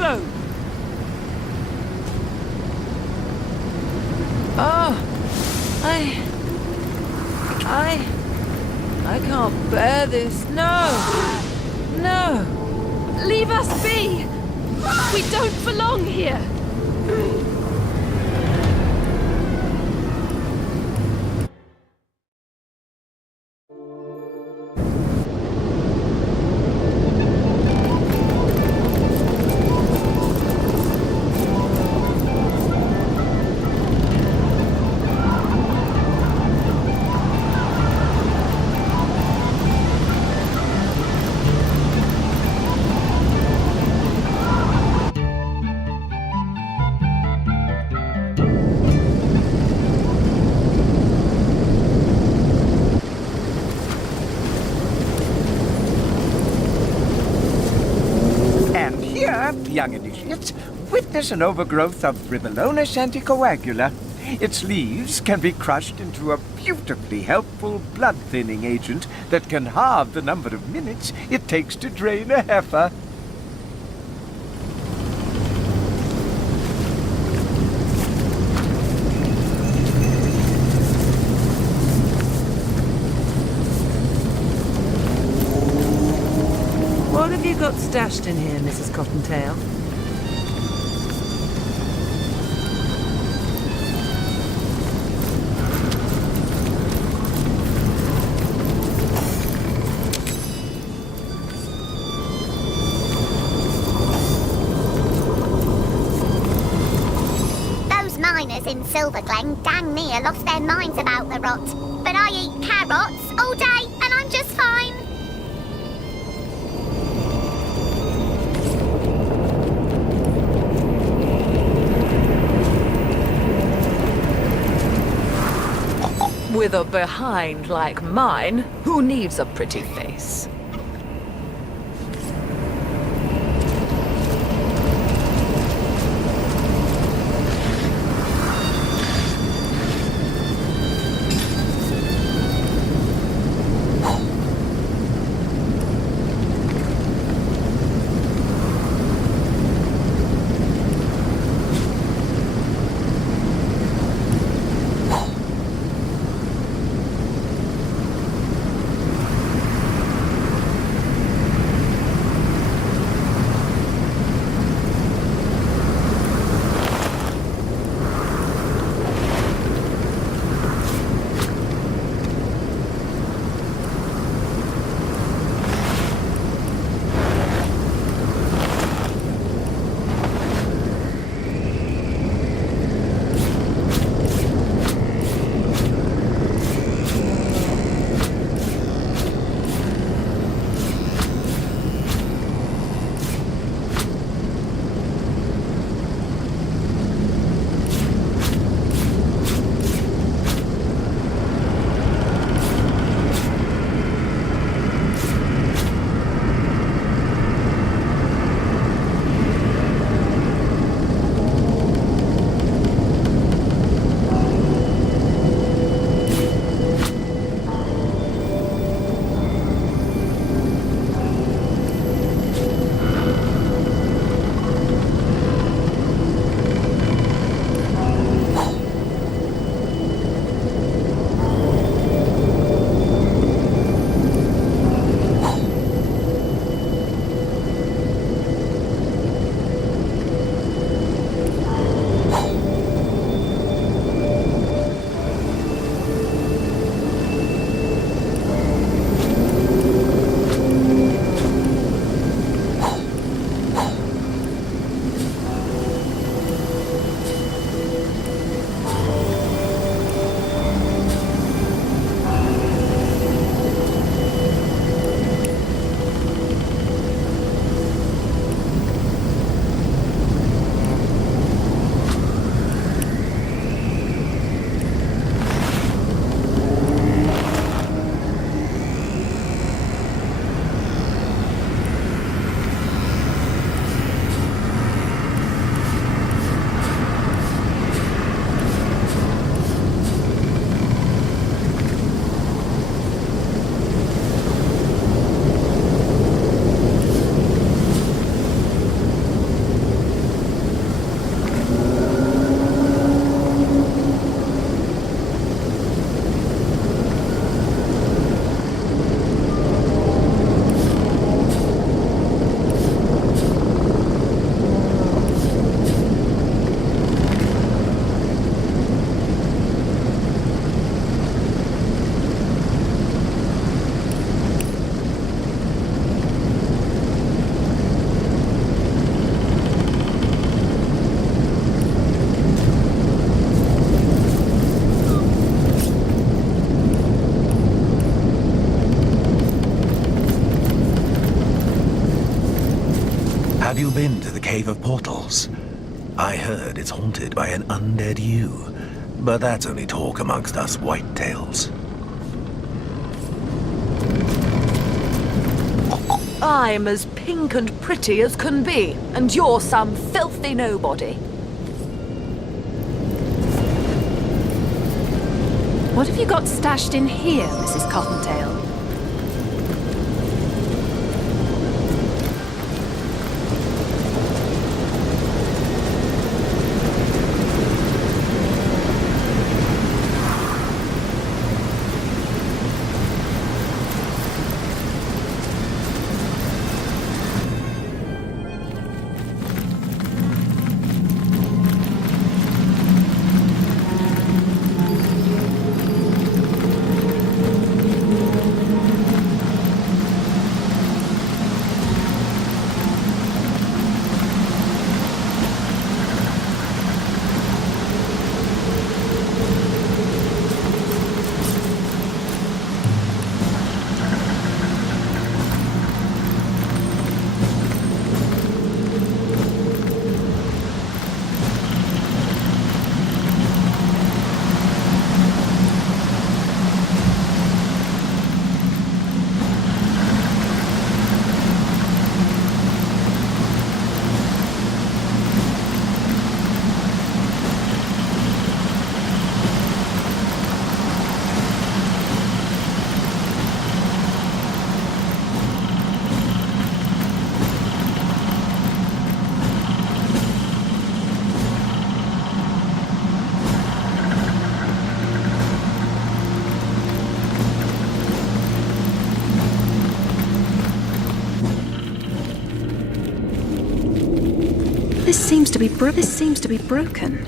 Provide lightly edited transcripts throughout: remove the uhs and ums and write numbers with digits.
slow. Oh, I can't bear this. No, no. Leave us be! We don't belong here! Young initiates, witness an overgrowth of Ribolonus anticoagula. Its leaves can be crushed into a beautifully helpful blood-thinning agent that can halve the number of minutes it takes to drain a heifer. What have you got stashed in here, Mrs. Cottontail? Those miners in Silver Glen dang near lost their minds about the rot. But I eat carrots all day and I'm just fine. With a behind like mine, who needs a pretty face? Have you been to the Cave of Portals? I heard it's haunted by an undead you, but that's only talk amongst us whitetails. I'm as pink and pretty as can be, and you're some filthy nobody. What have you got stashed in here, Mrs. Cottontail? This seems to be broken.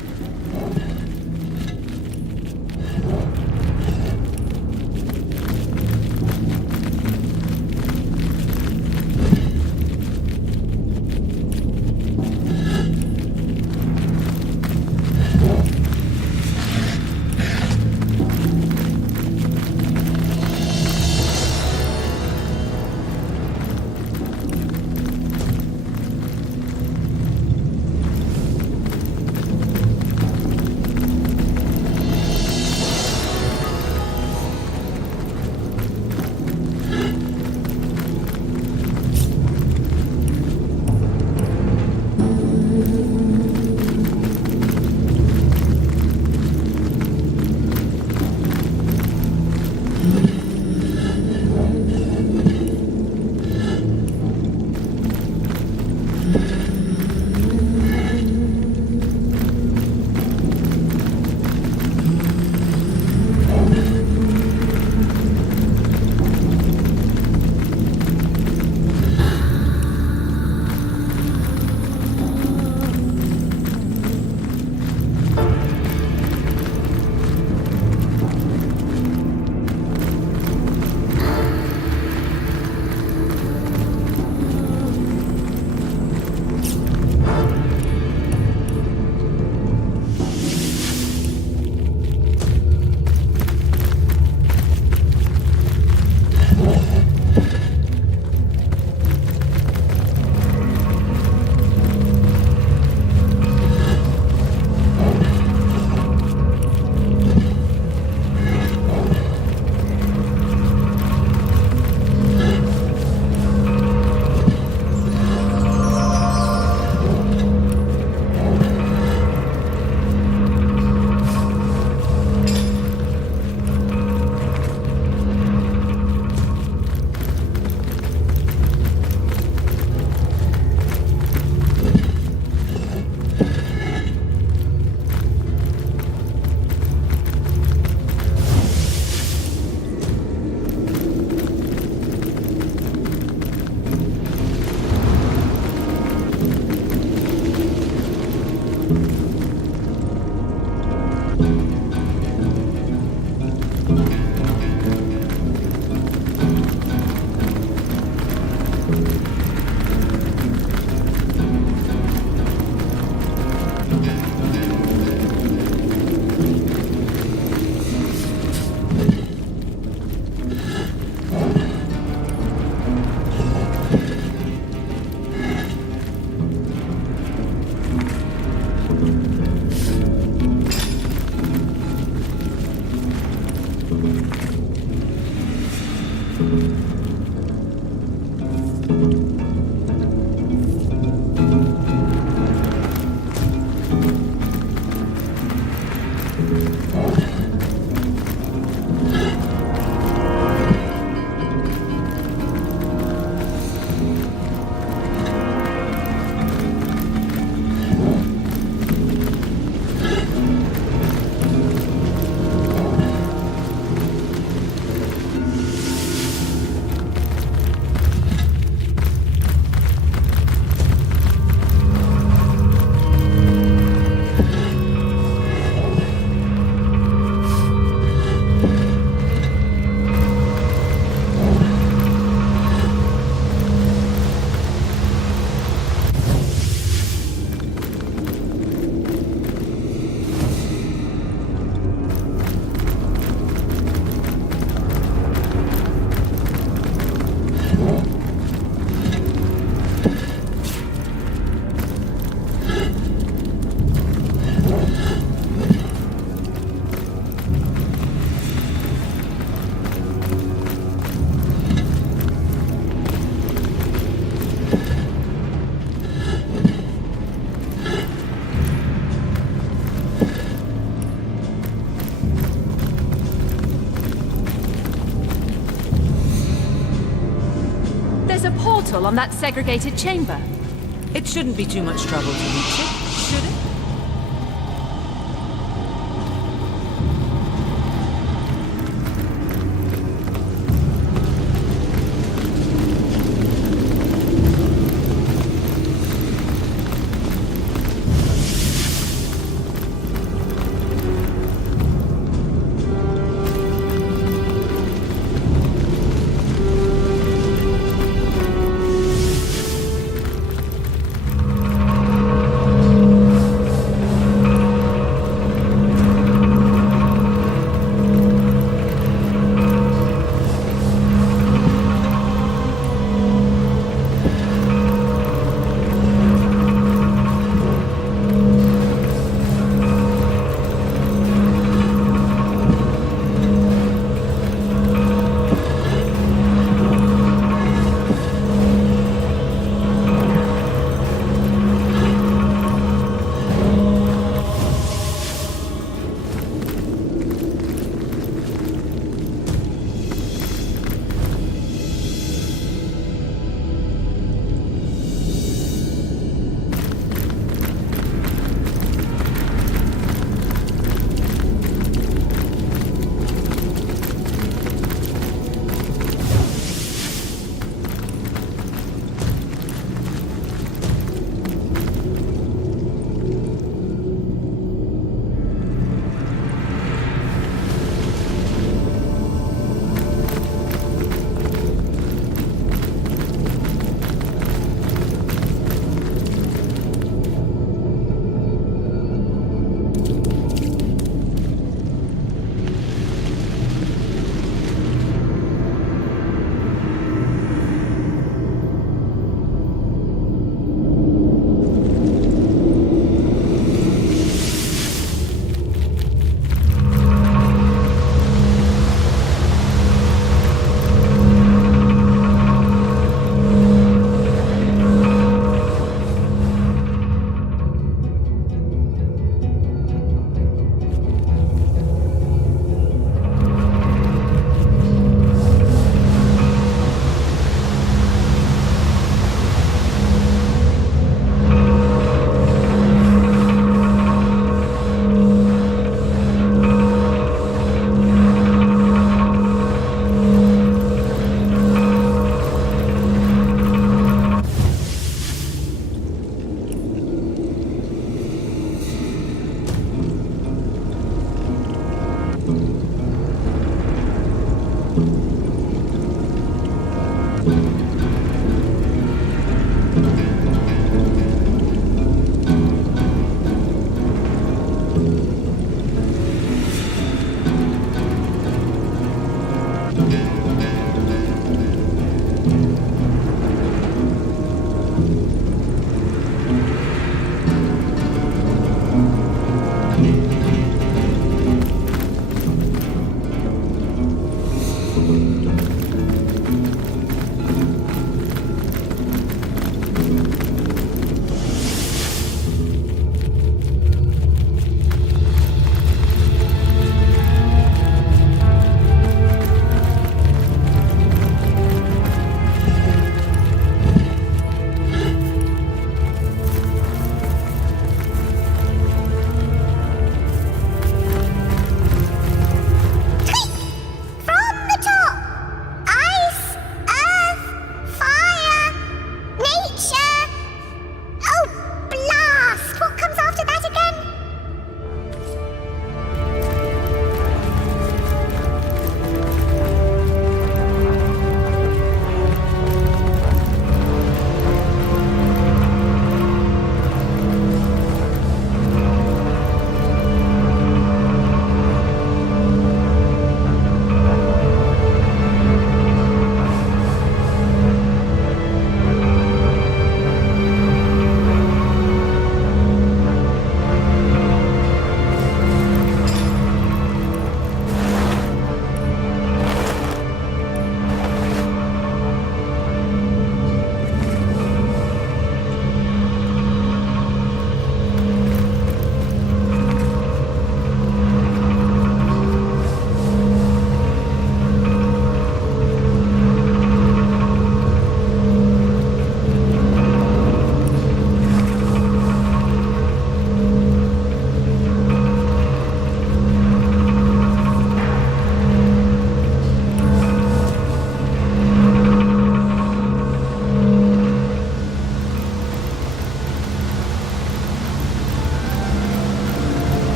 There's a portal on that segregated chamber. It shouldn't be too much trouble to reach it, should it?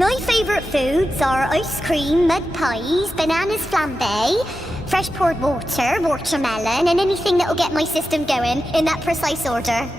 My favourite foods are ice cream, mud pies, bananas flambe, fresh poured water, watermelon, and anything that'll get my system going in that precise order.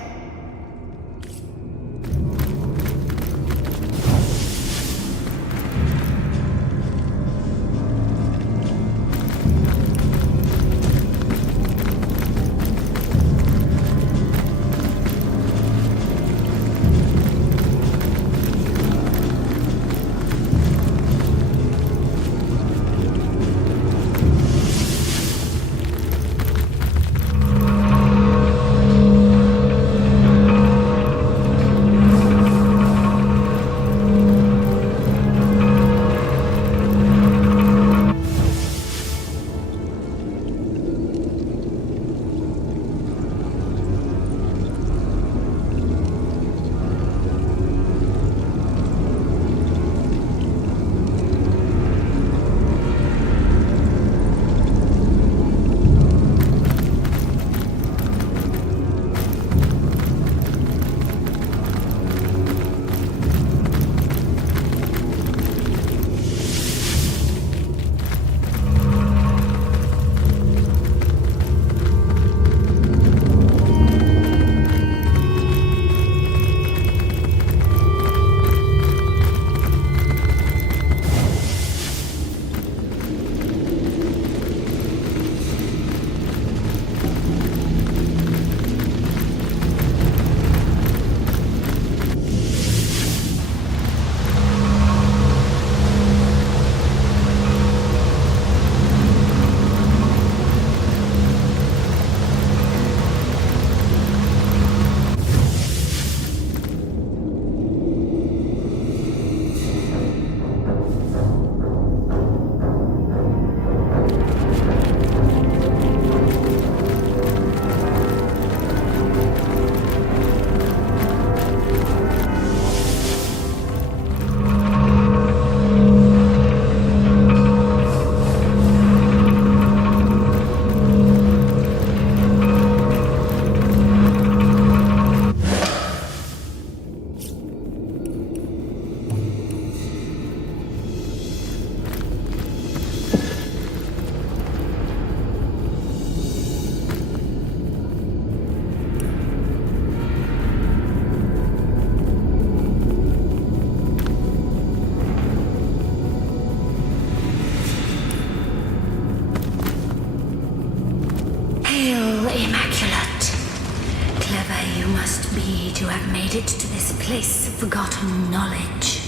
to have made it to this place of forgotten knowledge.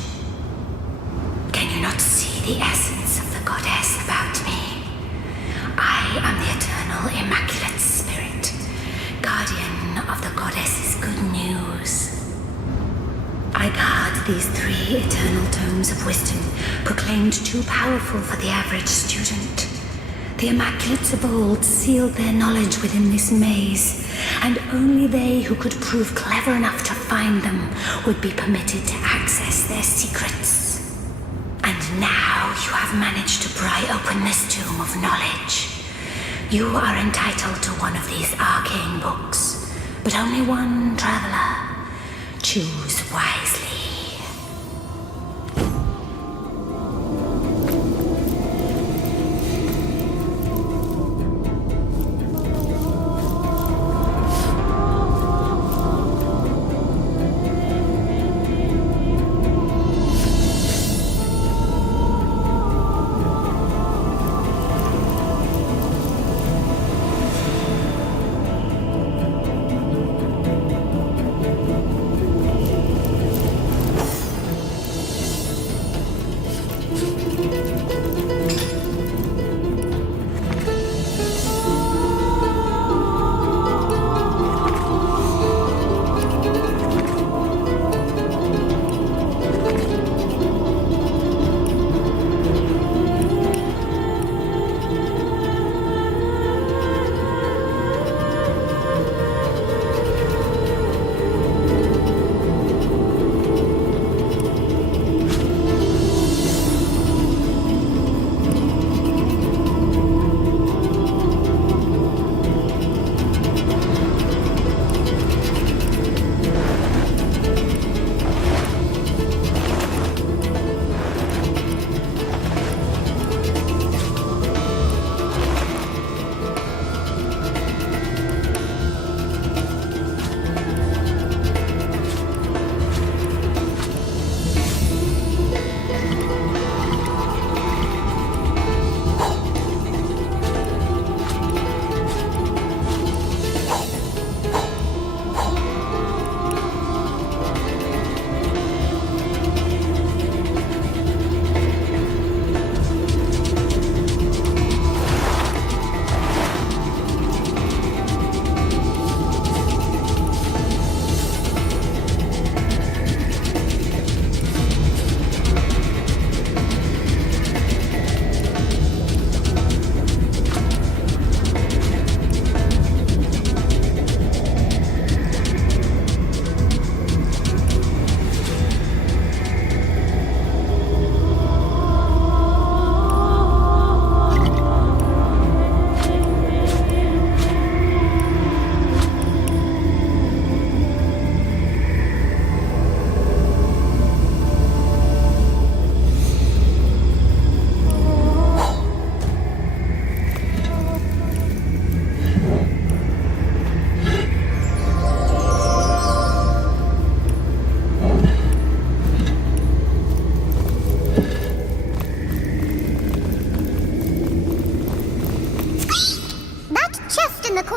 Can you not see the essence of the goddess about me? I am the eternal immaculate spirit, guardian of the goddess's good news. I guard these 3 eternal tomes of wisdom, proclaimed too powerful for the average student. The Immaculates of old sealed their knowledge within this maze, and only they who could prove clever enough to find them would be permitted to access their secrets. And now you have managed to pry open this tomb of knowledge. You are entitled to one of these arcane books, but only one, traveler. Choose wisely.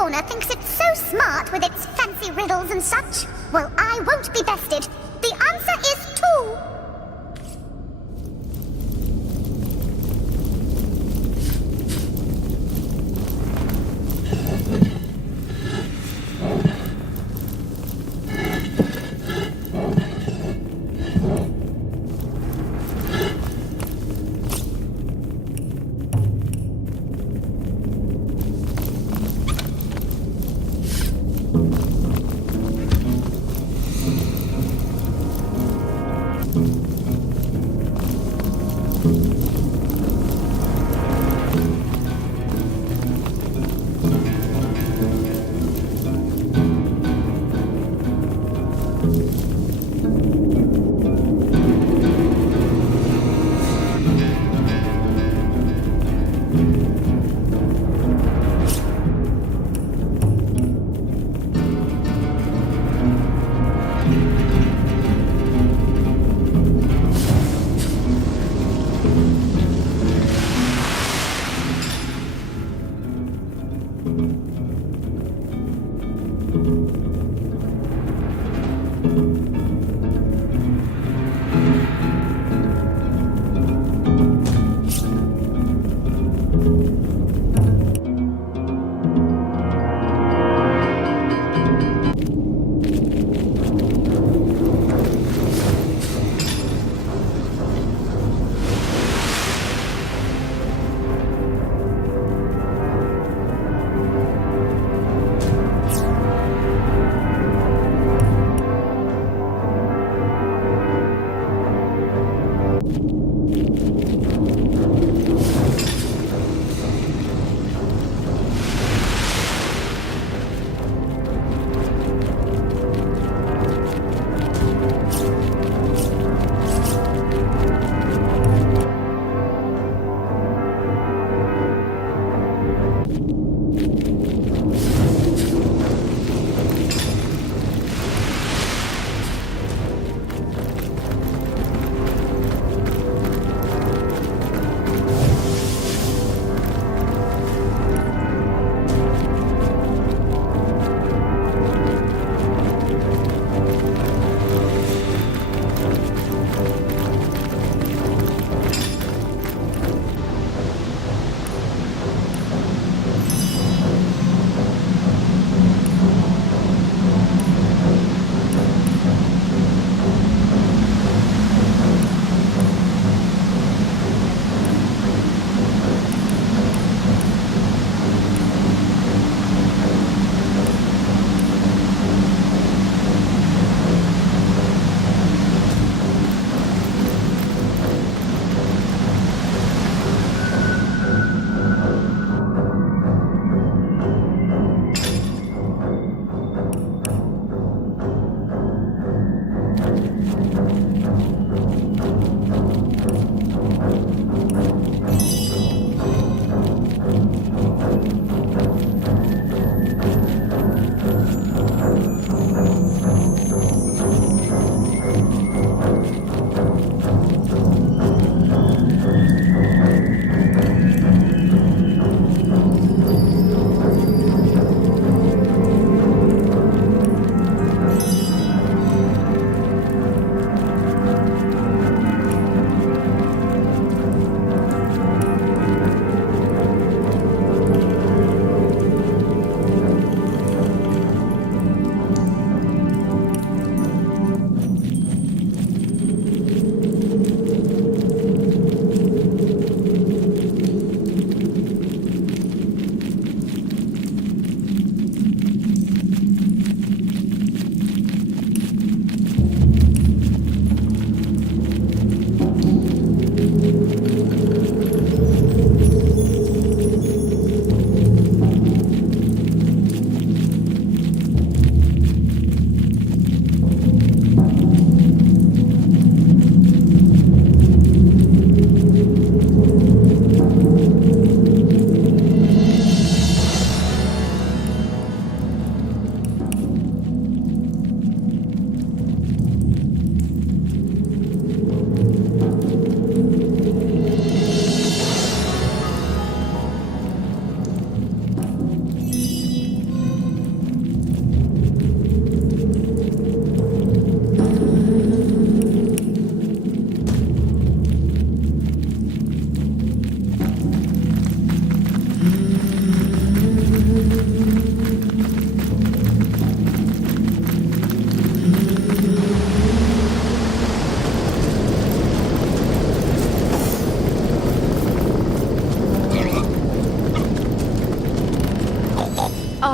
corner thinks it's so smart with its fancy riddles and such. Well, I won't be bested. The answer is 2.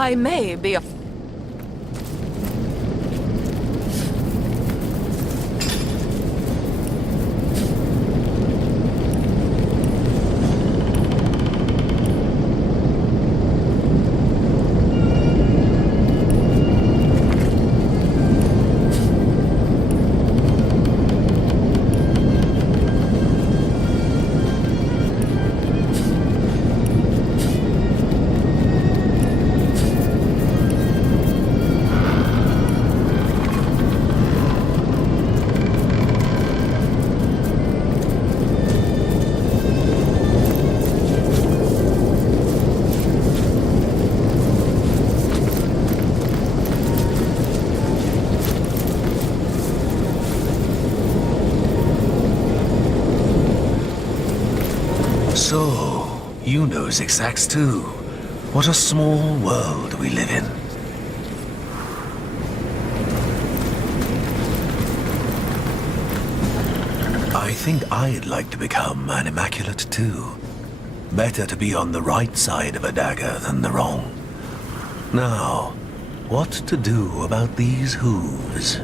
I may be a... So, you know zigzags too. What a small world we live in. I think I'd like to become an immaculate too. Better to be on the right side of a dagger than the wrong. Now, what to do about these hooves?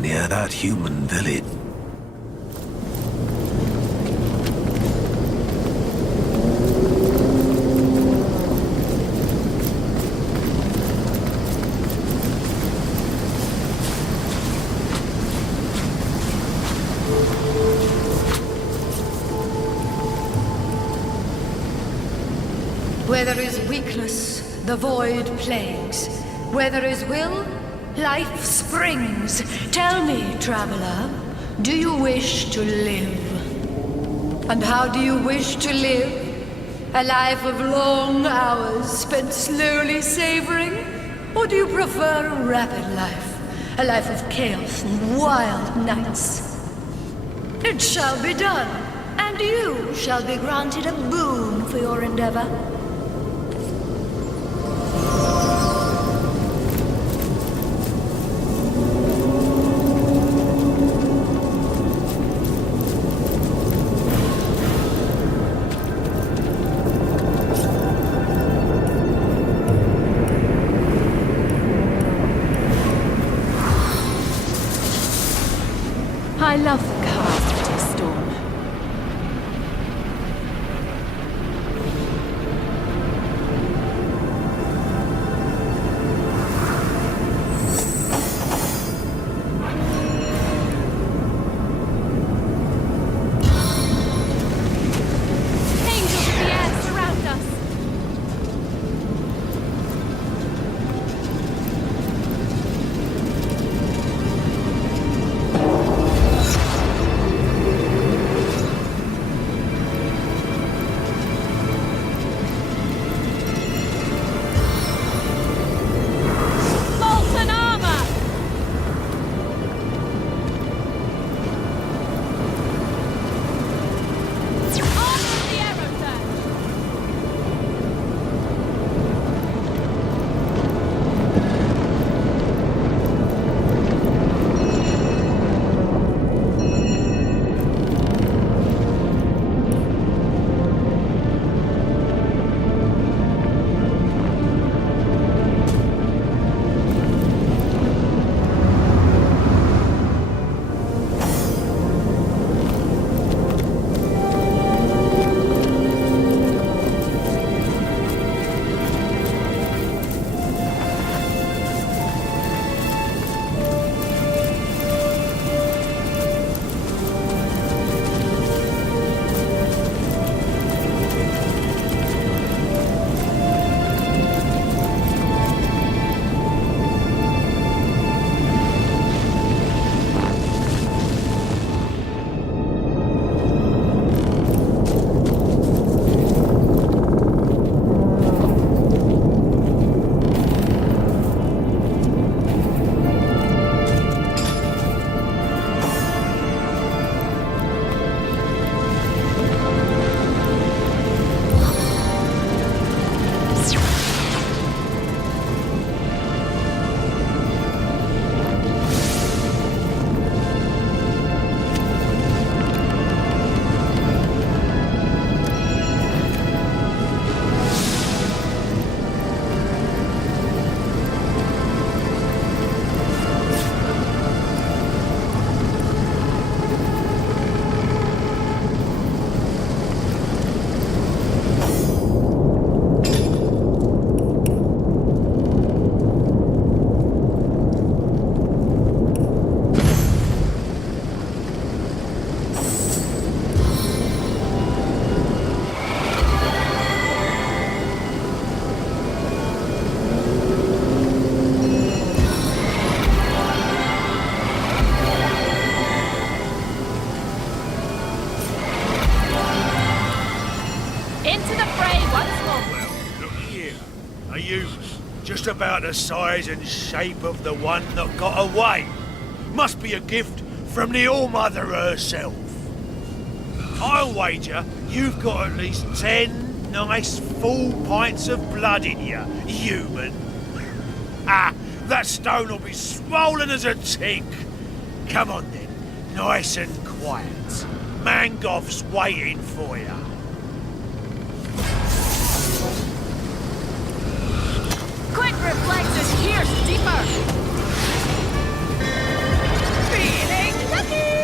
Near that human village. Where there is weakness, the void plagues. Where there is will, life springs. Tell me, traveler, do you wish to live? And how do you wish to live? A life of long hours spent slowly savoring? Or do you prefer a rapid life? A life of chaos and wild nights? It shall be done, and you shall be granted a boon for your endeavor. I love the cast of this storm. Angels of the air surround us. just about the size and shape of the one that got away. Must be a gift from the All-Mother herself. I'll wager you've got at least 10 nice full pints of blood in you, human. Ah, that stone will be swollen as a tink. Come on then, nice and quiet. Mangov's waiting for you. Quick reflexes pierce deeper! Feeling lucky!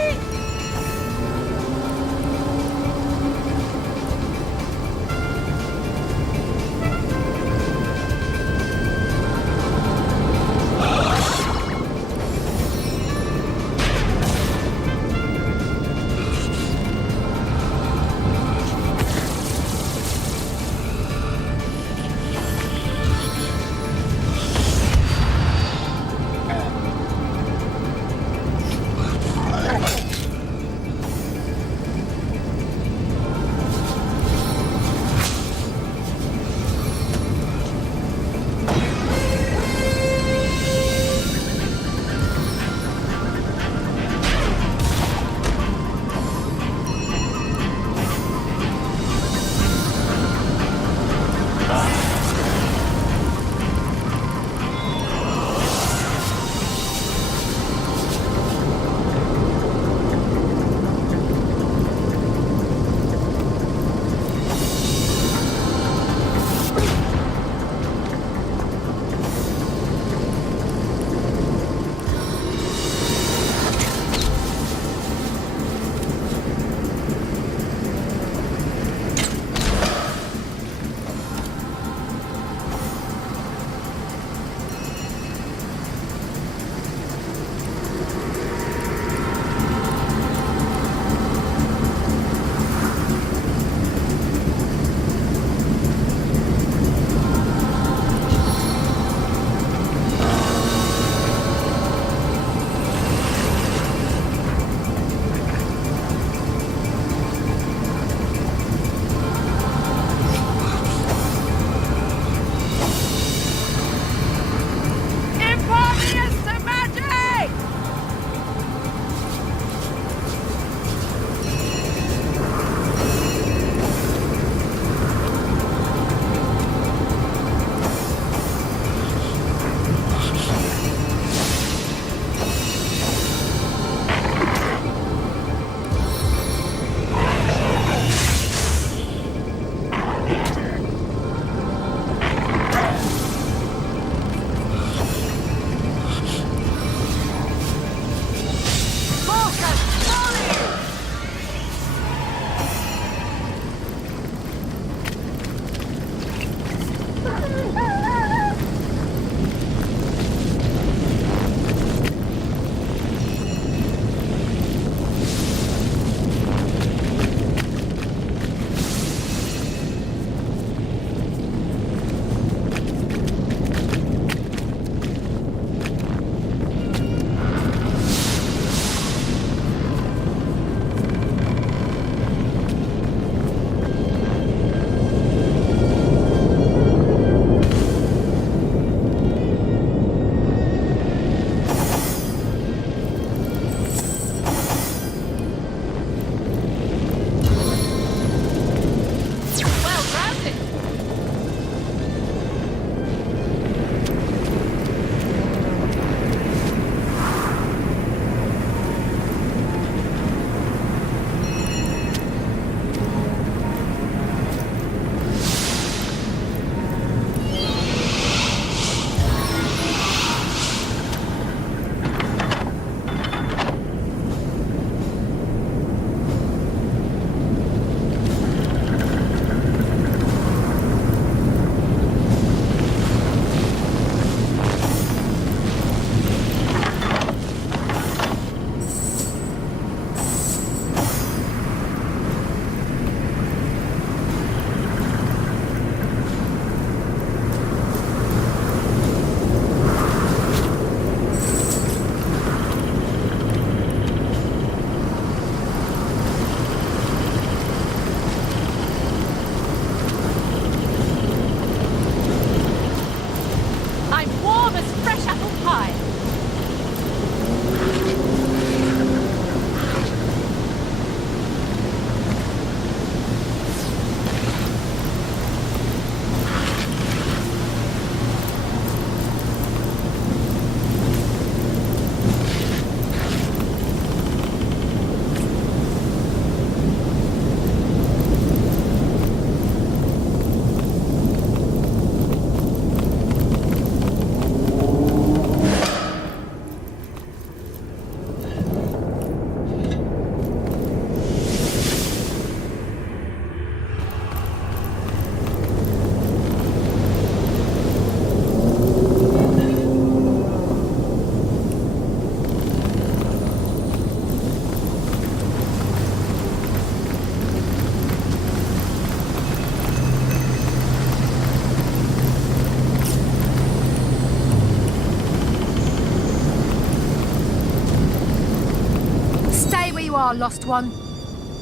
you are, Lost One.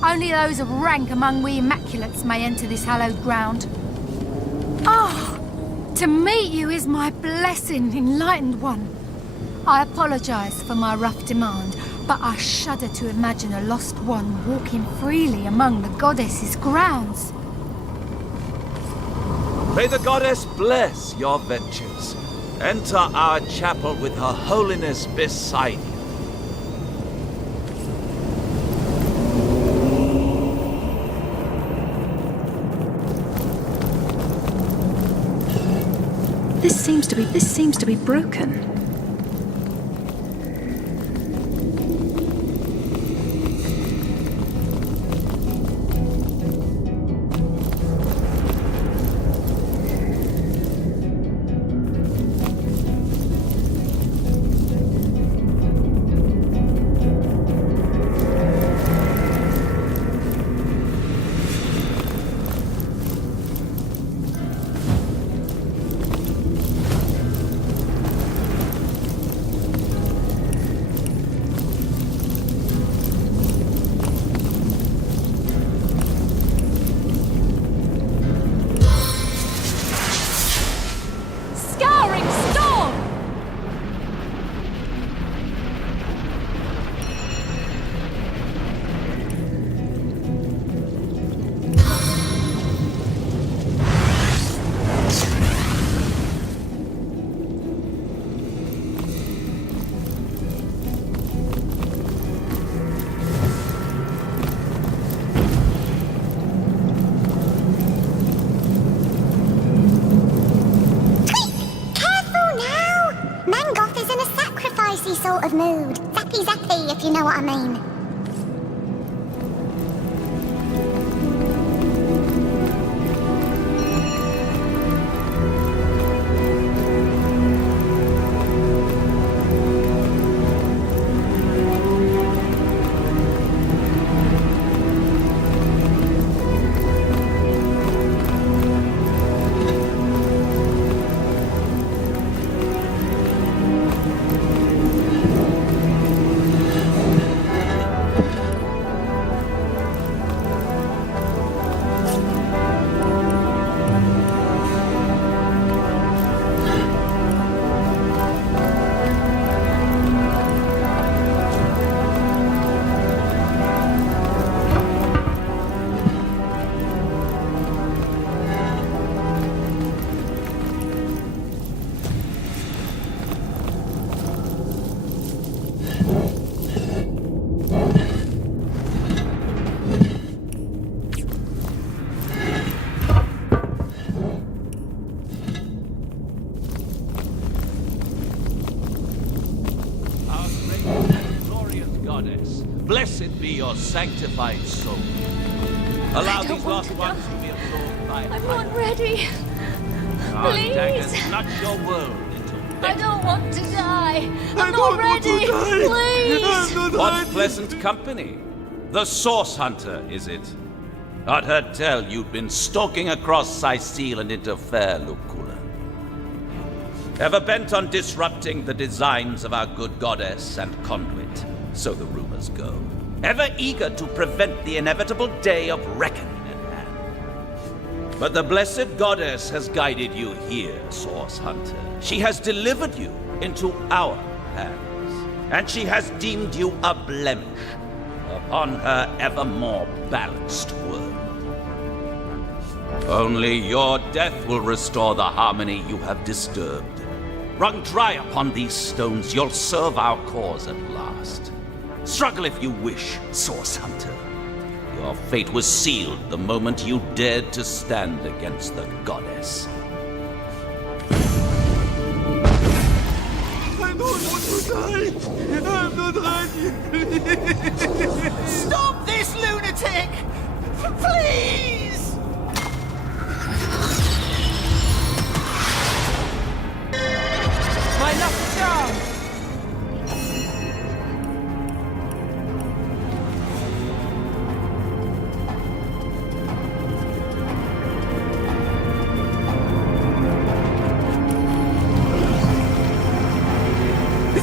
Only those of rank among we Immaculates may enter this hallowed ground. Oh, to meet you is my blessing, Enlightened One. I apologize for my rough demand, but I shudder to imagine a Lost One walking freely among the Goddess's grounds. May the Goddess bless your ventures. Enter our chapel with her holiness beside you. This seems to be broken. Sort of mood. Zappy zappy, if you know what I mean. Blessed be your sanctified soul. Allow these lost ones to be absorbed by I'm not ready. our Please. daggers nudge your world into I death. don't want to die. I'm not ready. Please. What pleasant company. The Source Hunter, is it? I'd heard tell you'd been stalking across Sicil and into fair Lucula. Ever bent on disrupting the designs of our good goddess and conduit, so the rumors go. Ever eager to prevent the inevitable day of reckoning at hand. But the blessed goddess has guided you here, Source Hunter. She has delivered you into our hands, and she has deemed you a blemish upon her ever more balanced world. Only your death will restore the harmony you have disturbed. Wrung dry upon these stones, you'll serve our cause at last. Struggle if you wish, Source Hunter. Your fate was sealed the moment you dared to stand against the goddess. I don't want to die. I'm not ready, please. Stop this lunatic! Please! My lucky charm.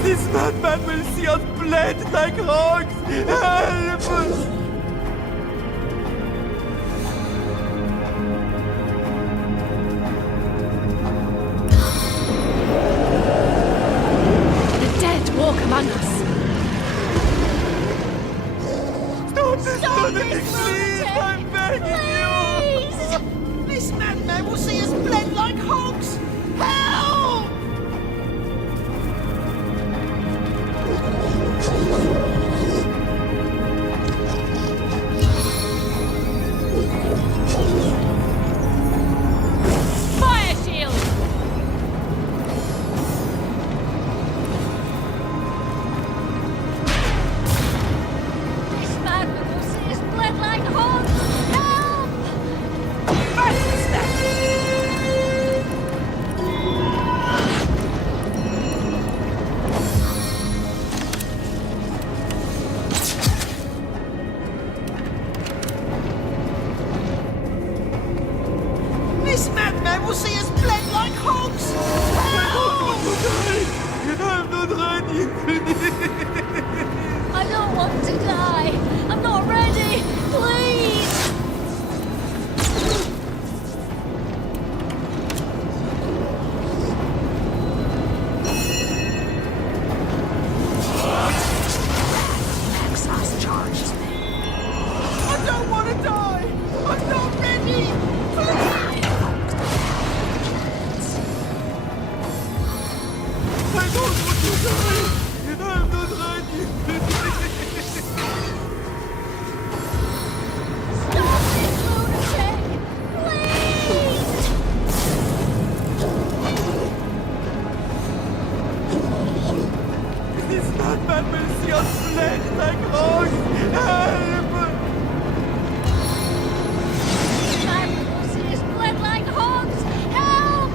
This madman will see us bled like hogs. Help! will see us bled like hogs! Help! Fire shield! This madman will see us bled like hogs! Help! First step! This madman will see us bled like hogs! I don't want to die! I'm not ready! Please! Max has charged me. I don't want to die! I'm not ready! Stop this lunatic! Please! This madman will see us bled like hogs! Help! This madman will see us bled like hogs! Help!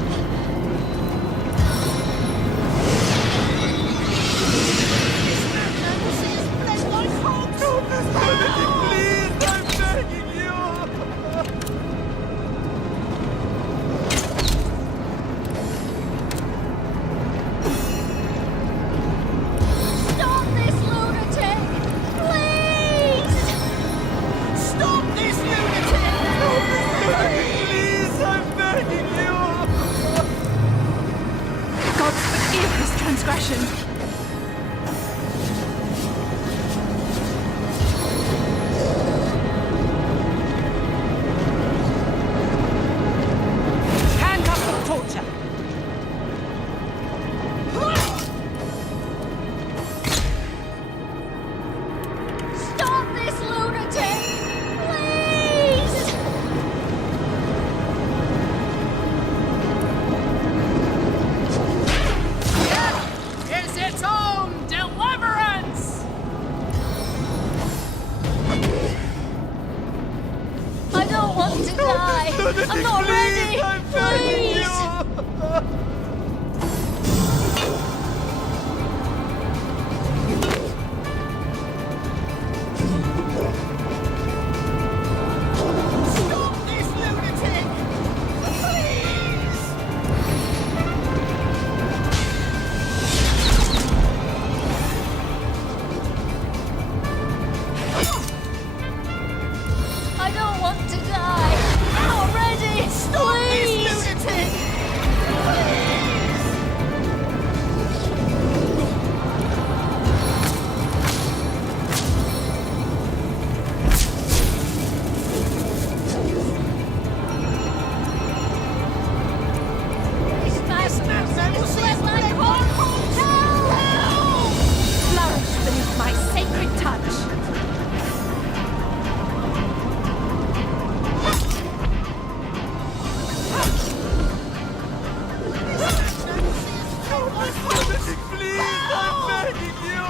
This madman will see us bled like hogs! Stop this lunatic, please! I'm begging you! Stop this lunatic! Please! Stop this lunatic! Please, I'm begging you! God forgive his transgression. Handcuffs or torture! Stop this lunatic! Please! Is its own deliverance! I don't want to die! I'm not ready! Please! Stop this lunatic! Please! I don't want to die! I'm not ready! Stop Please! this lunatic! This madman will see us like hogs! Help! Flourish beneath my sacred touch. Please, I'm begging you!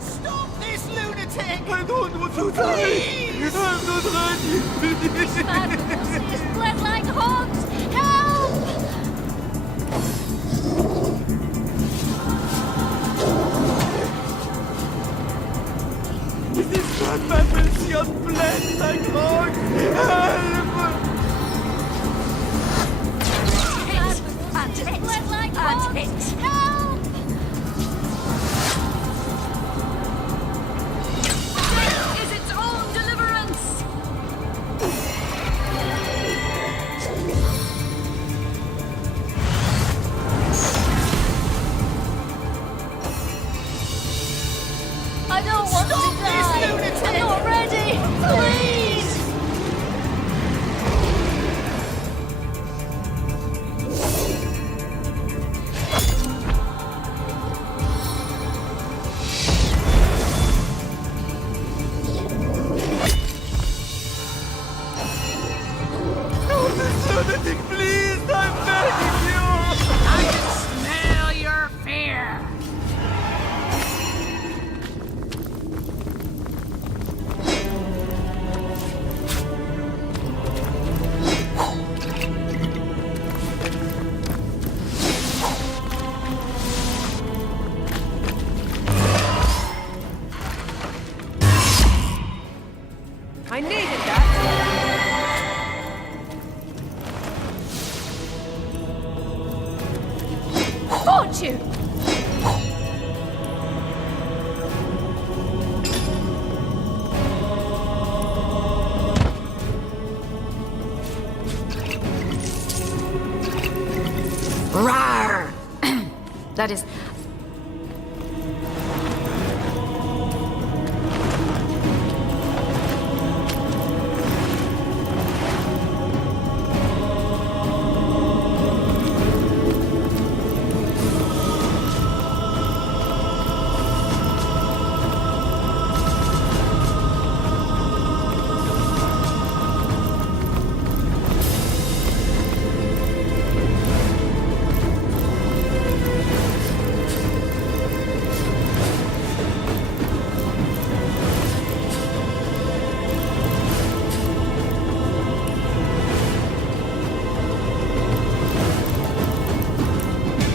Stop this lunatic! I don't want to die! I'm not ready! This madman will see us bled like hogs! Help! This madman will see us bled like hogs! Help! This madman will see us bled like hogs! Help! This is its own deliverance! Benedict, please, I'm begging you! I can smell your fear. I needed that. Fortune! Rawr! That is...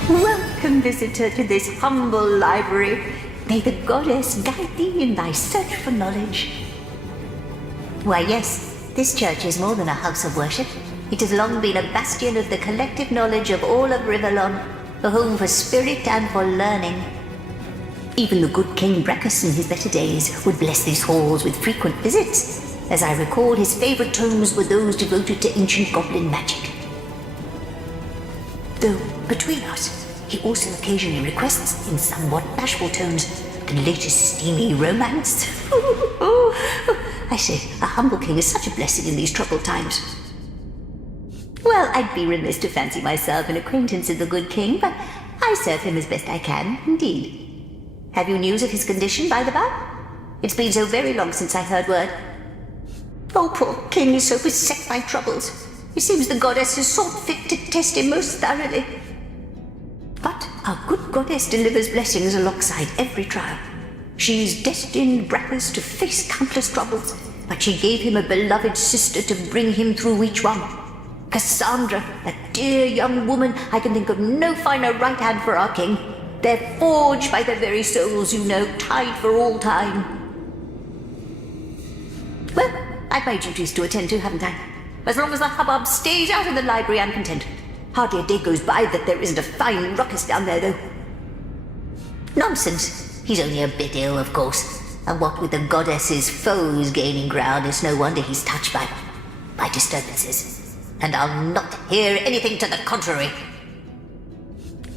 Welcome, visitor, to this humble library. May the goddess guide thee in thy search for knowledge. Why, yes, this church is more than a house of worship. It has long been a bastion of the collective knowledge of all of Rivellon, a home for spirit and for learning. Even the good King Brackus in his better days would bless these halls with frequent visits. As I recall, his favourite tomes were those devoted to ancient goblin magic. Though, between us, he also occasionally requests, in somewhat bashful tones, the latest steamy romance. I say, a humble king is such a blessing in these troubled times. Well, I'd be remiss to fancy myself an acquaintance of the good king, but I serve him as best I can, indeed. Have you news of his condition, by the by? It's been so very long since I heard word. Oh, poor king is so beset by troubles. It seems the goddess has sought fit to test him most thoroughly. But our good goddess delivers blessings alongside every trial. She's destined Brackus to face countless troubles, but she gave him a beloved sister to bring him through each one. Cassandra, that dear young woman, I can think of no finer right hand for our king. They're forged by the very souls, you know, tied for all time. Well, I've my duties to attend to, haven't I? As long as the hubbub stays out of the library, I'm content. Hardly a day goes by that there isn't a fine ruckus down there, though. Nonsense. He's only a bit ill, of course. And what with the goddess's foes gaining ground, it's no wonder he's touched by disturbances. And I'll not hear anything to the contrary.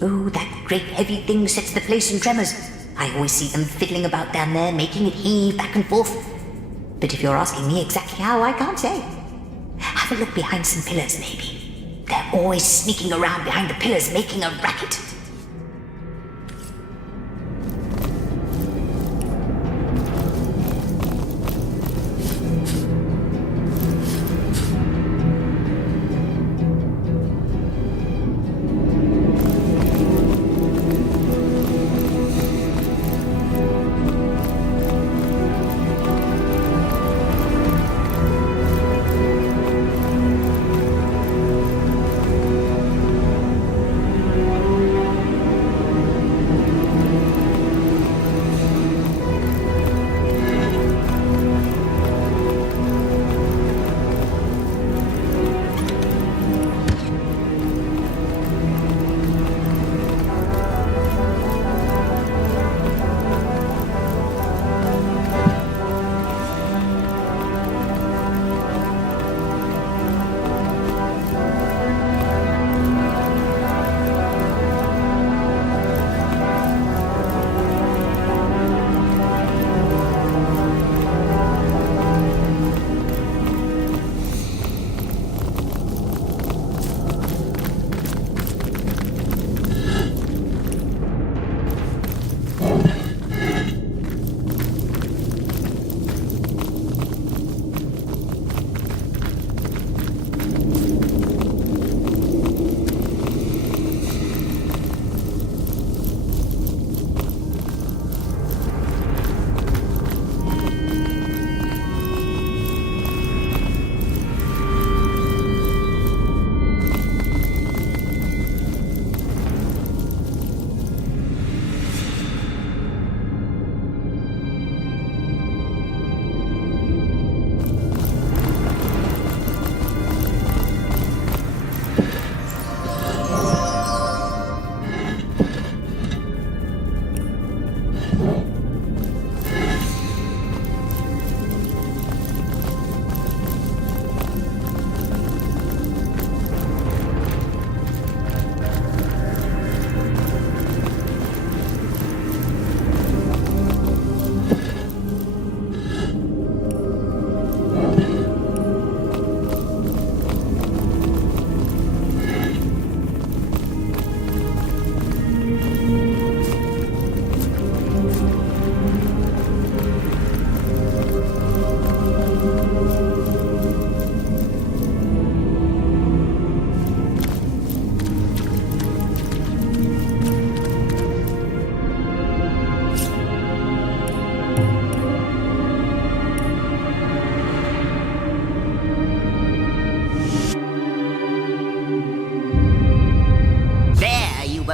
Oh, that great heavy thing sets the place in tremors. I always see them fiddling about down there, making it heave back and forth. But if you're asking me exactly how, I can't say. Have a look behind some pillars, maybe. They're always sneaking around behind the pillars, making a racket.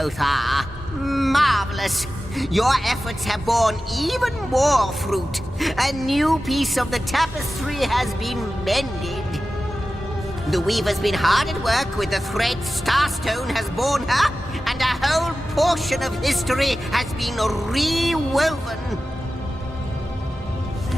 both are. Marvelous. Your efforts have borne even more fruit. A new piece of the tapestry has been mended. The weaver's been hard at work with the thread Starstone has borne her, and a whole portion of history has been rewoven.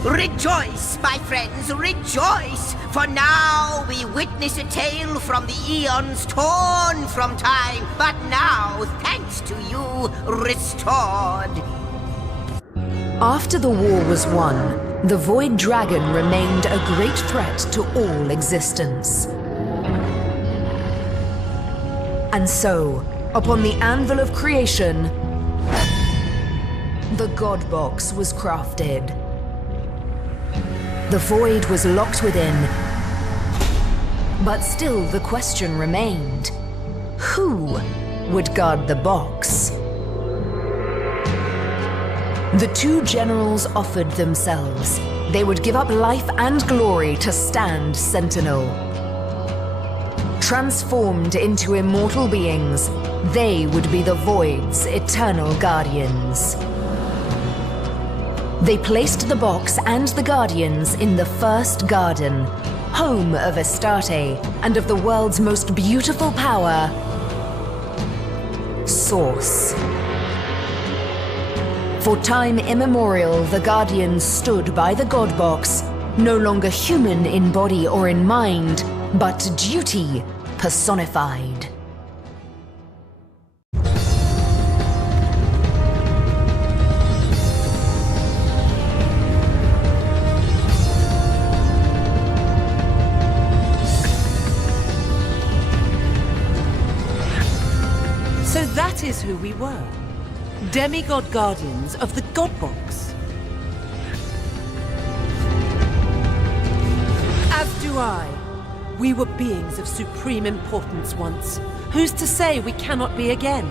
Rejoice, my friends, rejoice! For now we witness a tale from the eons torn from time, but now, thanks to you, restored. After the war was won, the Void Dragon remained a great threat to all existence. And so, upon the anvil of creation, the God Box was crafted. The void was locked within, but still the question remained: who would guard the box? The two generals offered themselves. They would give up life and glory to stand sentinel. Transformed into immortal beings, they would be the void's eternal guardians. They placed the box and the guardians in the first garden, home of Astarte and of the world's most beautiful power, Source. For time immemorial, the guardians stood by the God Box, no longer human in body or in mind, but duty personified. So that is who we were. Demigod guardians of the God Box. As do I. We were beings of supreme importance once. Who's to say we cannot be again?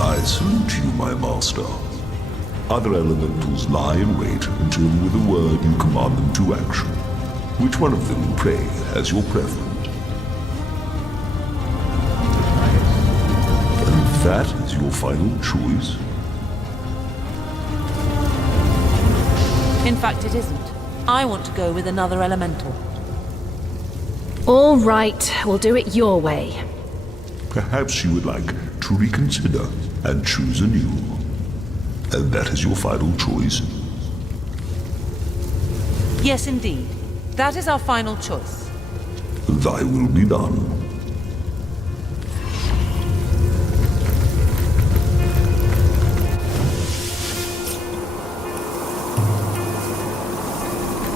I salute you, my master. Other elementals lie in wait until with a word you command them to action. Which one of them, pray, has your preference? And that is your final choice? In fact, it isn't. I want to go with another elemental. All right, we'll do it your way. Perhaps you would like to reconsider and choose anew. And that is your final choice? Yes, indeed. That is our final choice. Thy will be done.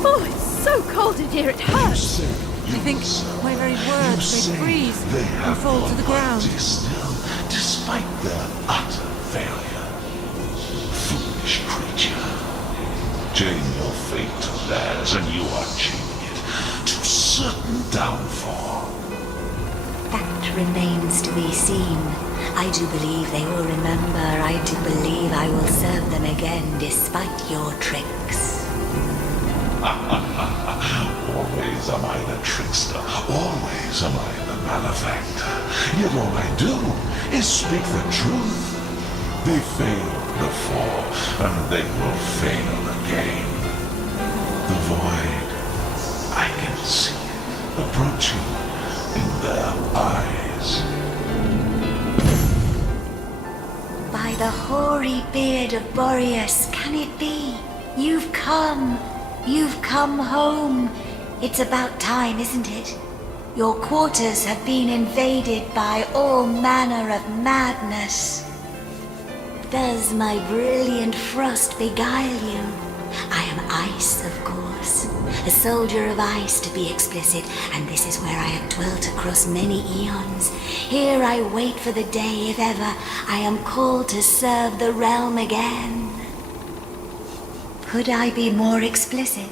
Oh, it's so cold in here, it hurts. I think my very words may freeze and fall to the ground. Still, despite their utter failure. Foolish creature. Chain your fate to theirs, and you are chaining it to certain downfall. That remains to be seen. I do believe they will remember. I do believe I will serve them again, despite your tricks. Always am I the trickster. Always am I the malefactor. Yet all I do is speak the truth. They failed before, and they will fail again. The void, I can see it approaching in their eyes. By the hoary beard of Boreas, can it be? You've come home. It's about time, isn't it? Your quarters have been invaded by all manner of madness. Does my brilliant frost beguile you? I am ice, of course. A soldier of ice, to be explicit, and this is where I have dwelt across many eons. Here I wait for the day, if ever, I am called to serve the realm again. Could I be more explicit?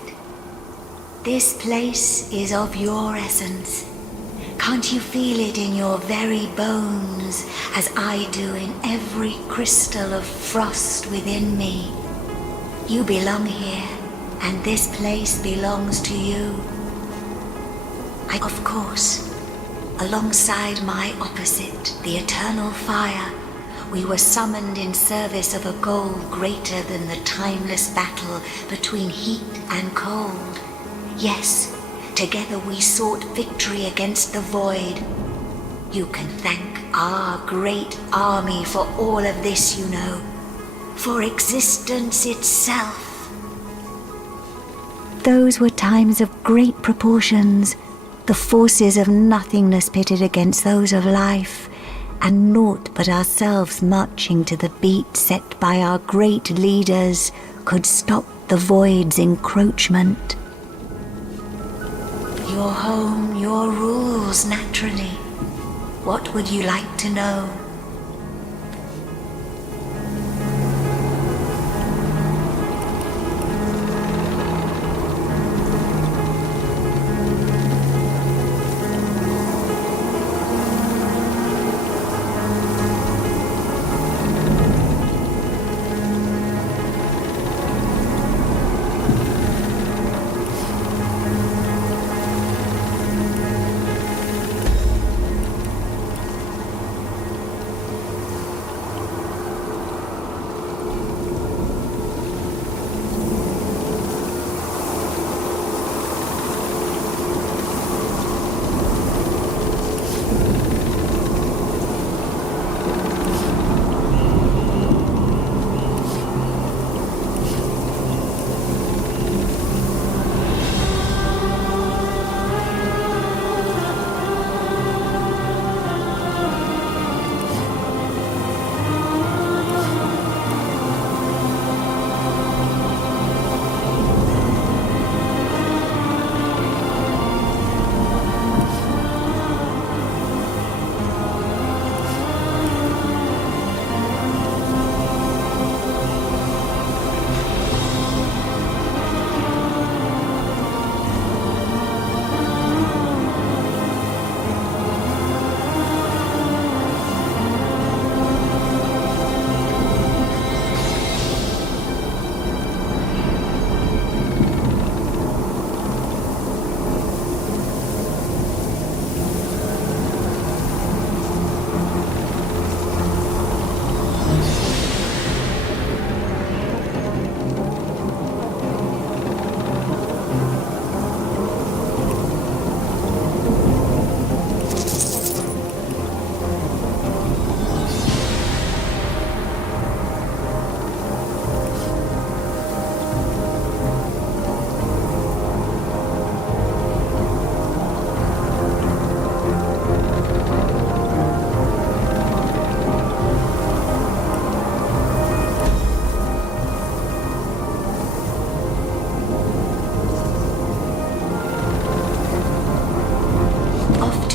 This place is of your essence. Can't you feel it in your very bones, as I do in every crystal of frost within me? You belong here, and this place belongs to you. Of course, alongside my opposite, the eternal fire, we were summoned in service of a goal greater than the timeless battle between heat and cold. Yes, together we sought victory against the void. You can thank our great army for all of this, you know. For existence itself. Those were times of great proportions, the forces of nothingness pitted against those of life, and naught but ourselves marching to the beat set by our great leaders could stop the void's encroachment. Your home, your rules, naturally. What would you like to know?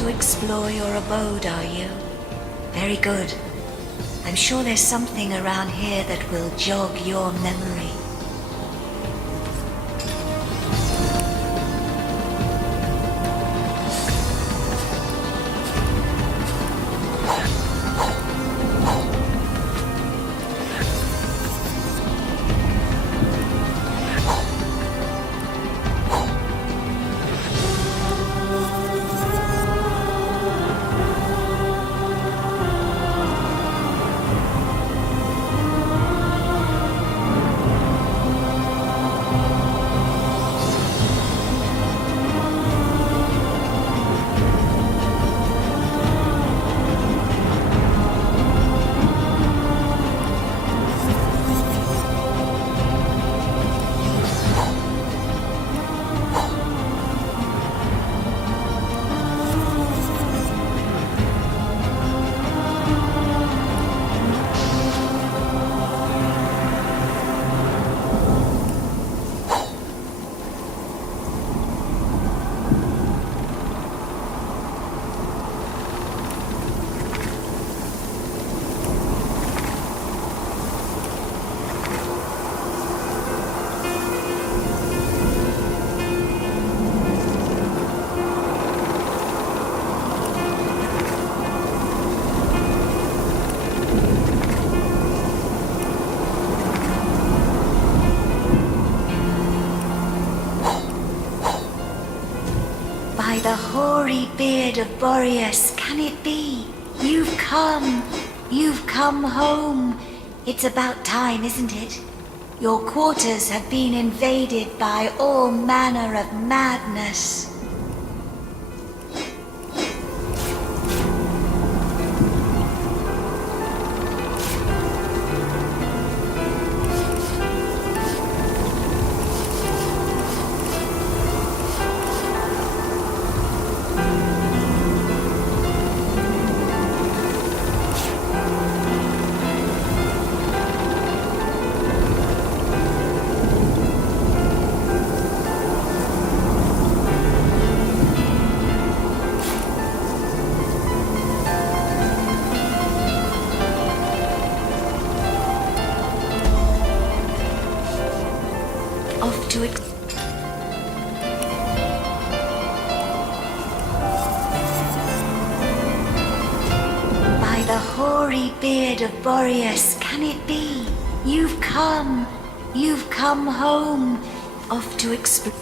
Explore your abode, are you? Very good. I'm sure there's something around here that will jog your memory. beard of Boreas, can it be? You've come home. It's about time, isn't it? Your quarters have been invaded by all manner of madness. Off to it. By the hoary beard of Boreas, can it be? You've come home. Off to explore.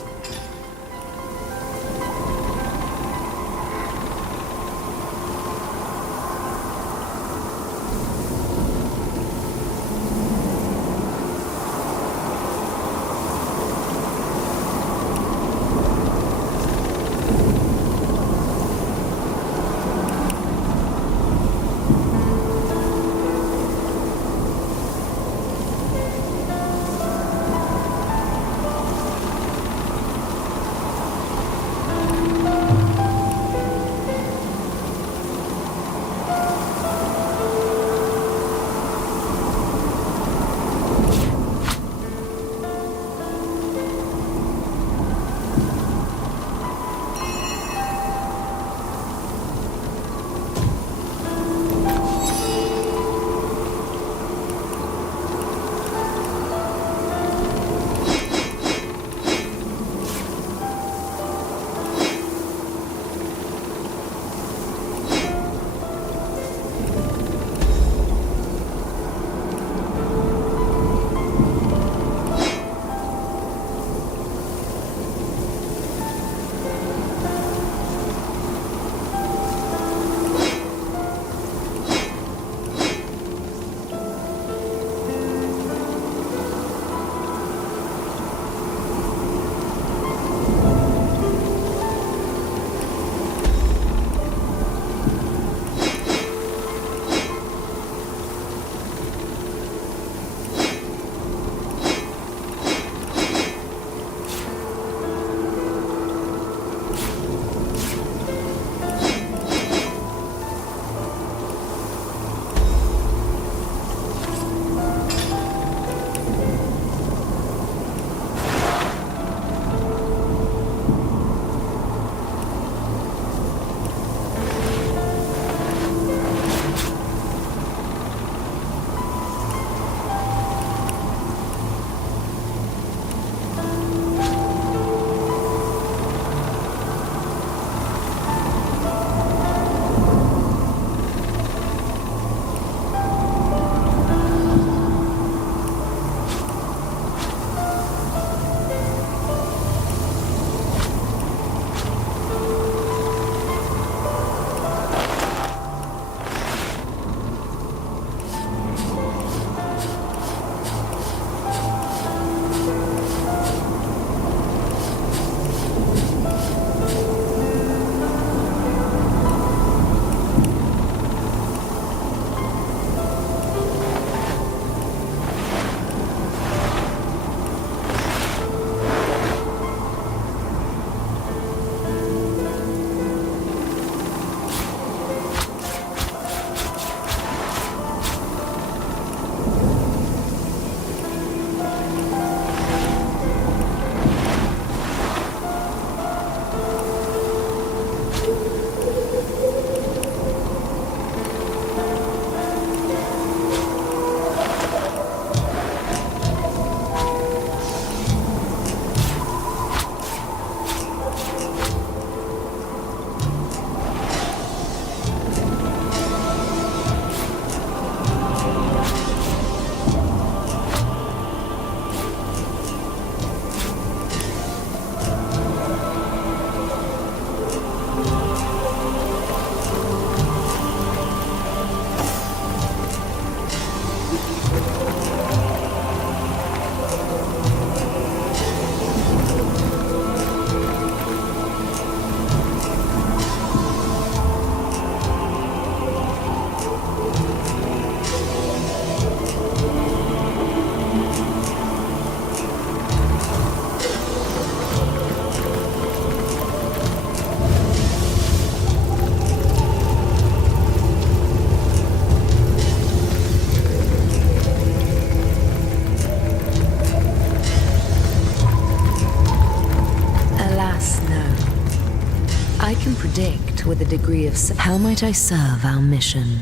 with a degree of... How might I serve our mission?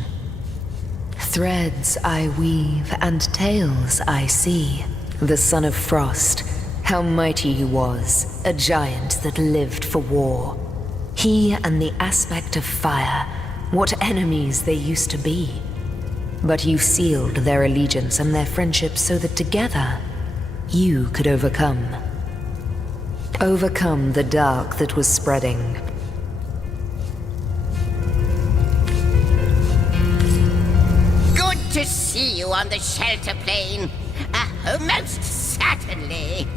Threads I weave and tales I see. The son of Frost, how mighty he was, a giant that lived for war. He and the aspect of fire, what enemies they used to be. But you sealed their allegiance and their friendship so that together, you could overcome. Overcome the dark that was spreading. Good to see you on the shelter plane. Most certainly.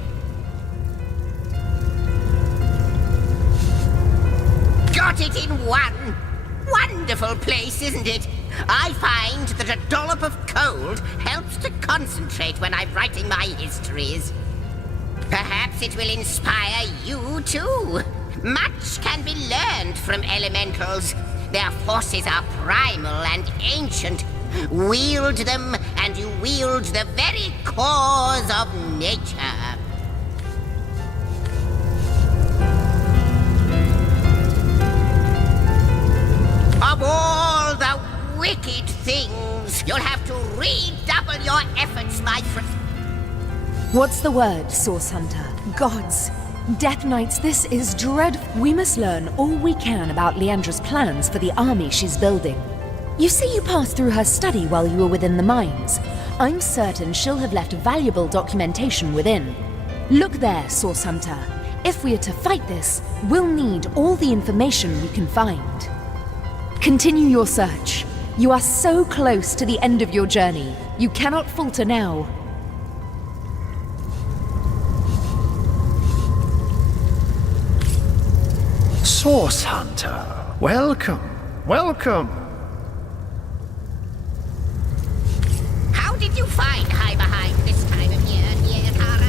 Got it in one. Wonderful place, isn't it? I find that a dollop of cold helps to concentrate when I'm writing my histories. Perhaps it will inspire you too. Much can be learned from elementals. Their forces are primal and ancient. Wield them, and you wield the very cause of nature. Of all the wicked things, you'll have to redouble your efforts, my friend. What's the word, Source Hunter? Gods. Death Knights, this is dreadful. We must learn all we can about Leandra's plans for the army she's building. You say you passed through her study while you were within the mines. I'm certain she'll have left valuable documentation within. Look there, Source Hunter. If we are to fight this, we'll need all the information we can find. Continue your search. You are so close to the end of your journey. You cannot falter now. Source Hunter, welcome, welcome. How did you find High Behind this time of year, dear Tara?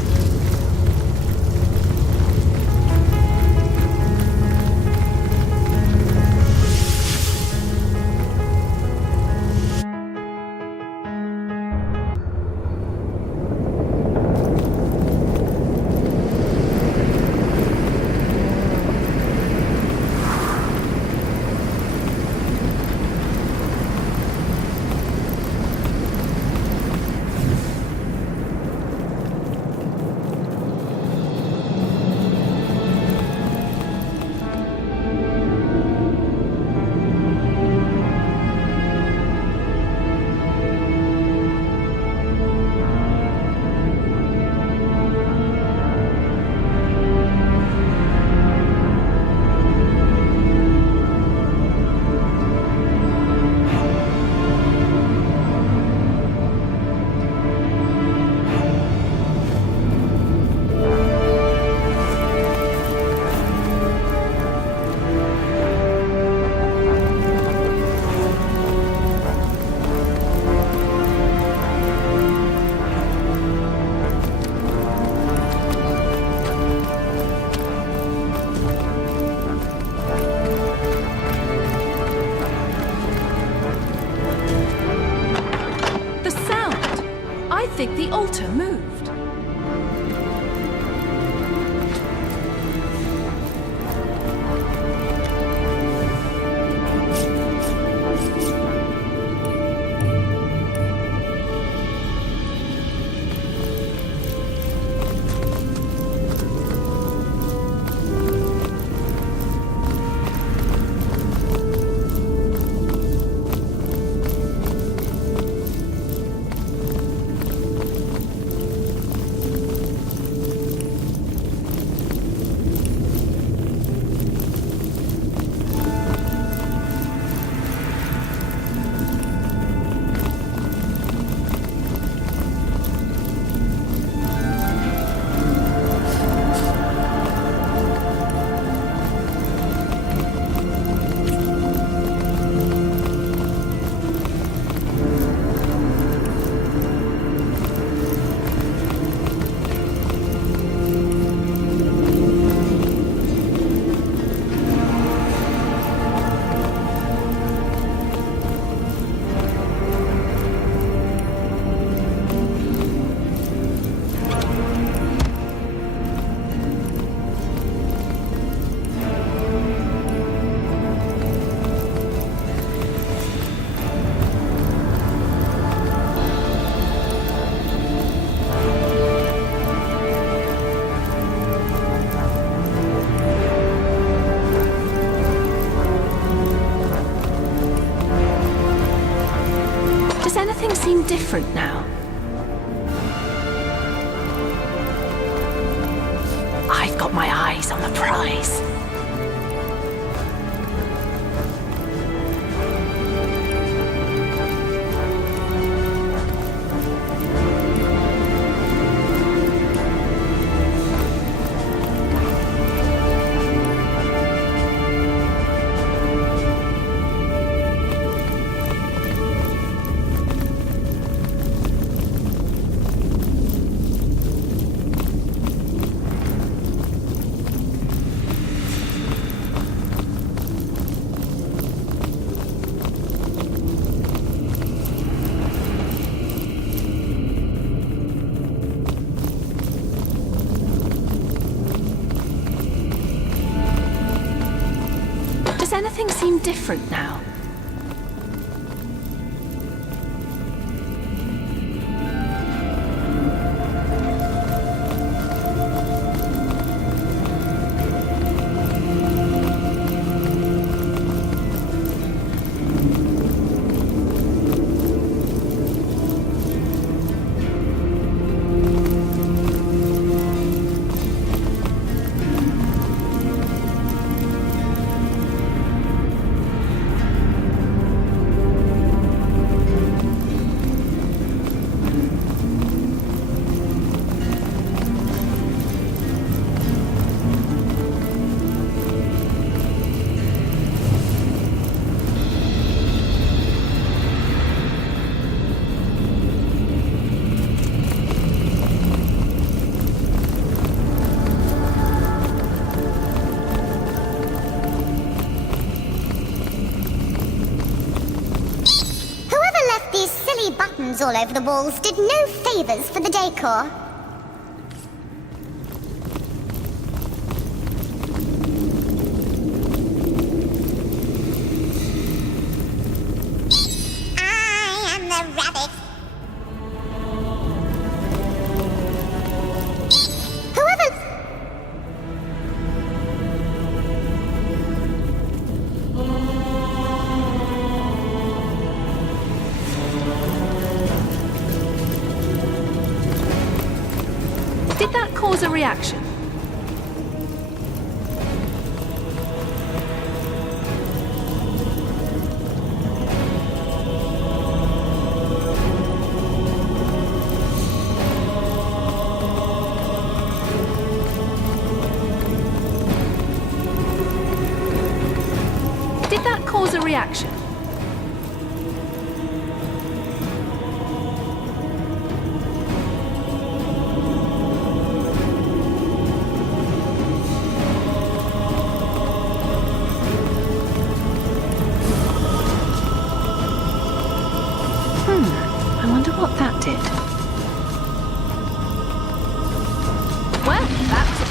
I think the altar moved. Does anything seem different now? I've got my eyes on the prize. Does anything seem different now? Buttons all over the walls did no favors for the decor. I am the rabbit. Did that cause a reaction? Did that cause a reaction? I wonder what that did. Well, that's it.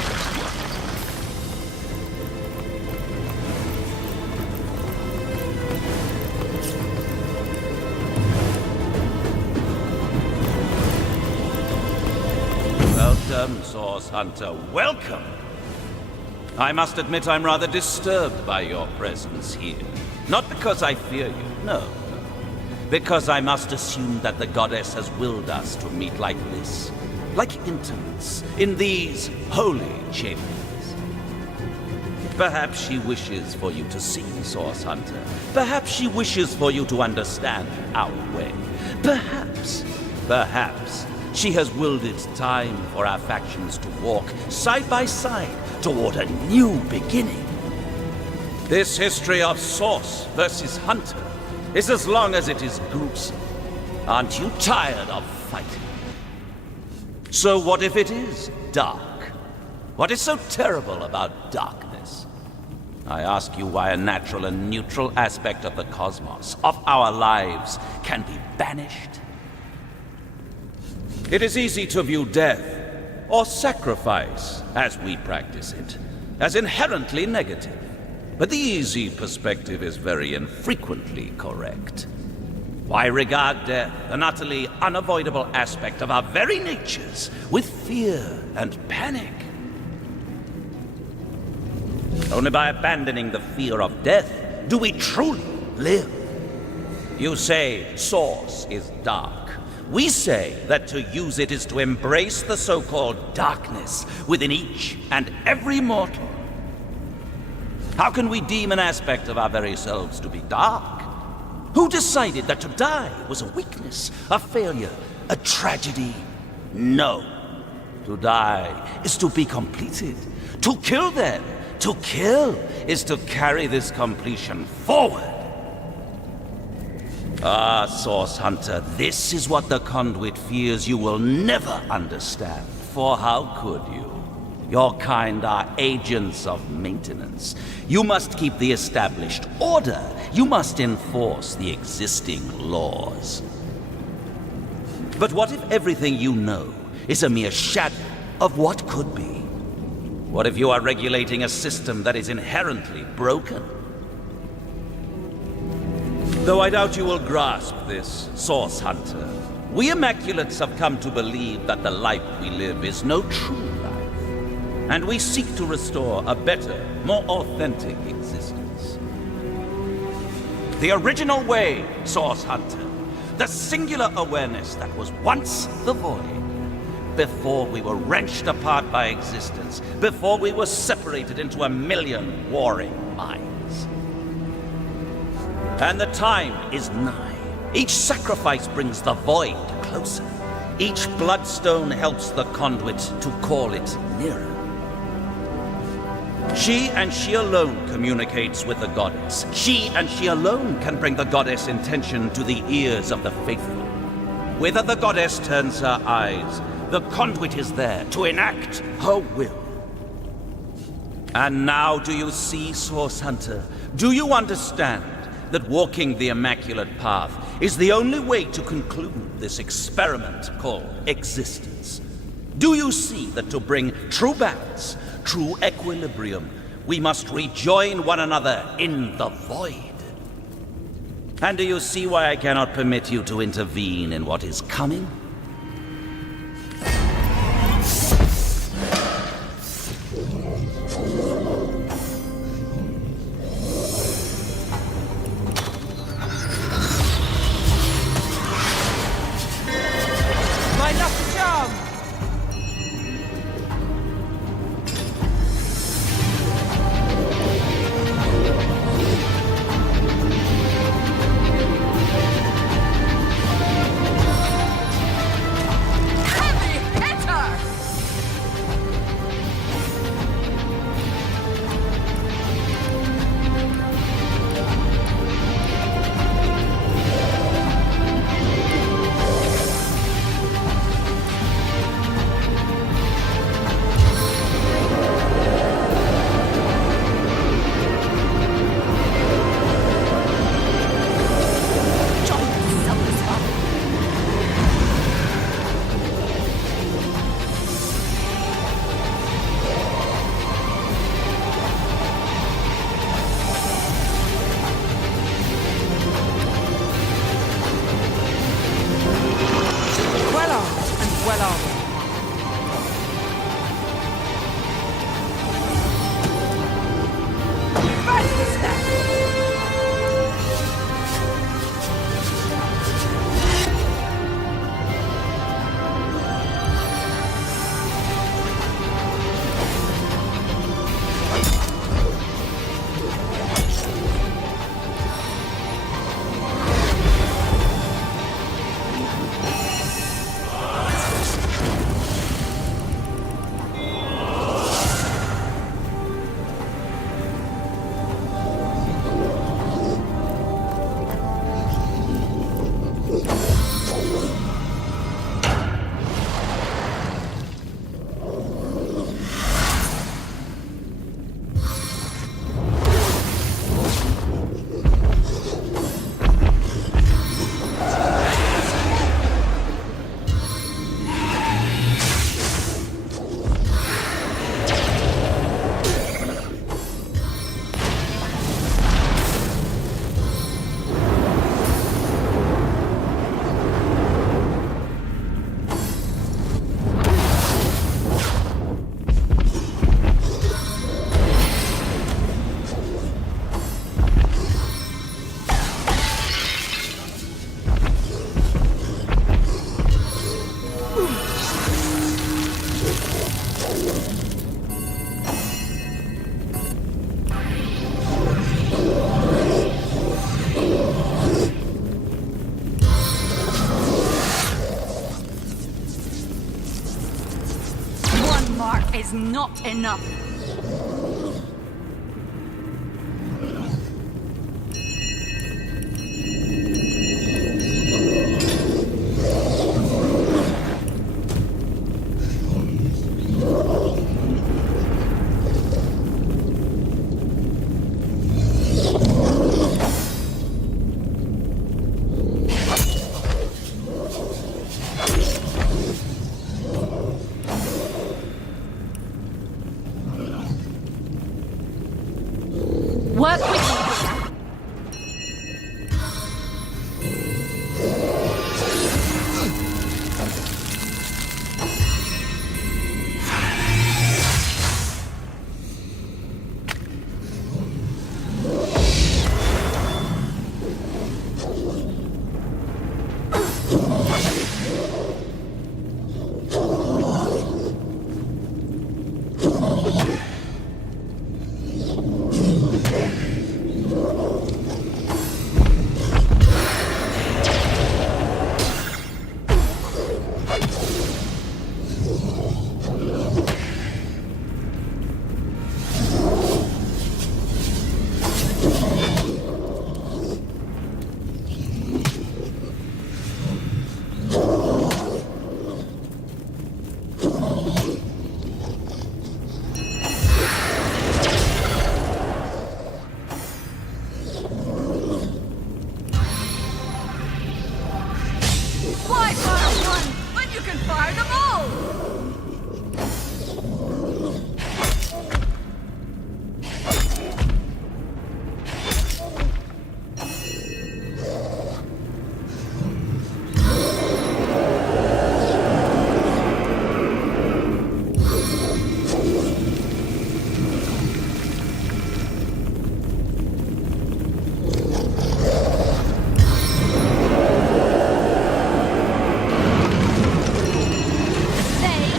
Welcome, Source Hunter. Welcome! I must admit I'm rather disturbed by your presence here. Not because I fear you, no. Because I must assume that the goddess has willed us to meet like this, like intimates, in these holy chambers. Perhaps she wishes for you to see, Source Hunter. Perhaps she wishes for you to understand our way. Perhaps she has willed it time for our factions to walk side by side toward a new beginning. This history of Source versus Hunter is as long as it is gruesome. Aren't you tired of fighting? So what if it is dark? What is so terrible about darkness? I ask you why a natural and neutral aspect of the cosmos, of our lives, can be banished. It is easy to view death, or sacrifice, as we practice it, as inherently negative. But the easy perspective is very infrequently correct. Why regard death, an utterly unavoidable aspect of our very natures, with fear and panic? Only by abandoning the fear of death do we truly live. You say source is dark. We say that to use it is to embrace the so-called darkness within each and every mortal. How can we deem an aspect of our very selves to be dark? Who decided that to die was a weakness, a failure, a tragedy? No. To die is to be completed. To kill them, to kill is to carry this completion forward. Ah, Source Hunter, this is what the Conduit fears you will never understand. For how could you? Your kind are agents of maintenance. You must keep the established order. You must enforce the existing laws. But what if everything you know is a mere shadow of what could be? What if you are regulating a system that is inherently broken? Though I doubt you will grasp this, Source Hunter, we Immaculates have come to believe that the life we live is no true life. And we seek to restore a better, more authentic existence. The original way, Source Hunter, the singular awareness that was once the void, before we were wrenched apart by existence, before we were separated into a million warring minds. And the time is nigh. Each sacrifice brings the void closer. Each bloodstone helps the Conduit to call it nearer. She and she alone communicates with the goddess. She and she alone can bring the goddess intention to the ears of the faithful. Whither the goddess turns her eyes, the Conduit is there to enact her will. And now do you see, Source Hunter? Do you understand that walking the Immaculate Path is the only way to conclude this experiment called existence? Do you see that to bring true balance, true equilibrium, we must rejoin one another in the void? And do you see why I cannot permit you to intervene in what is coming? My lucky charm! is not enough. Work with me. Why fire one when you can fire them all? They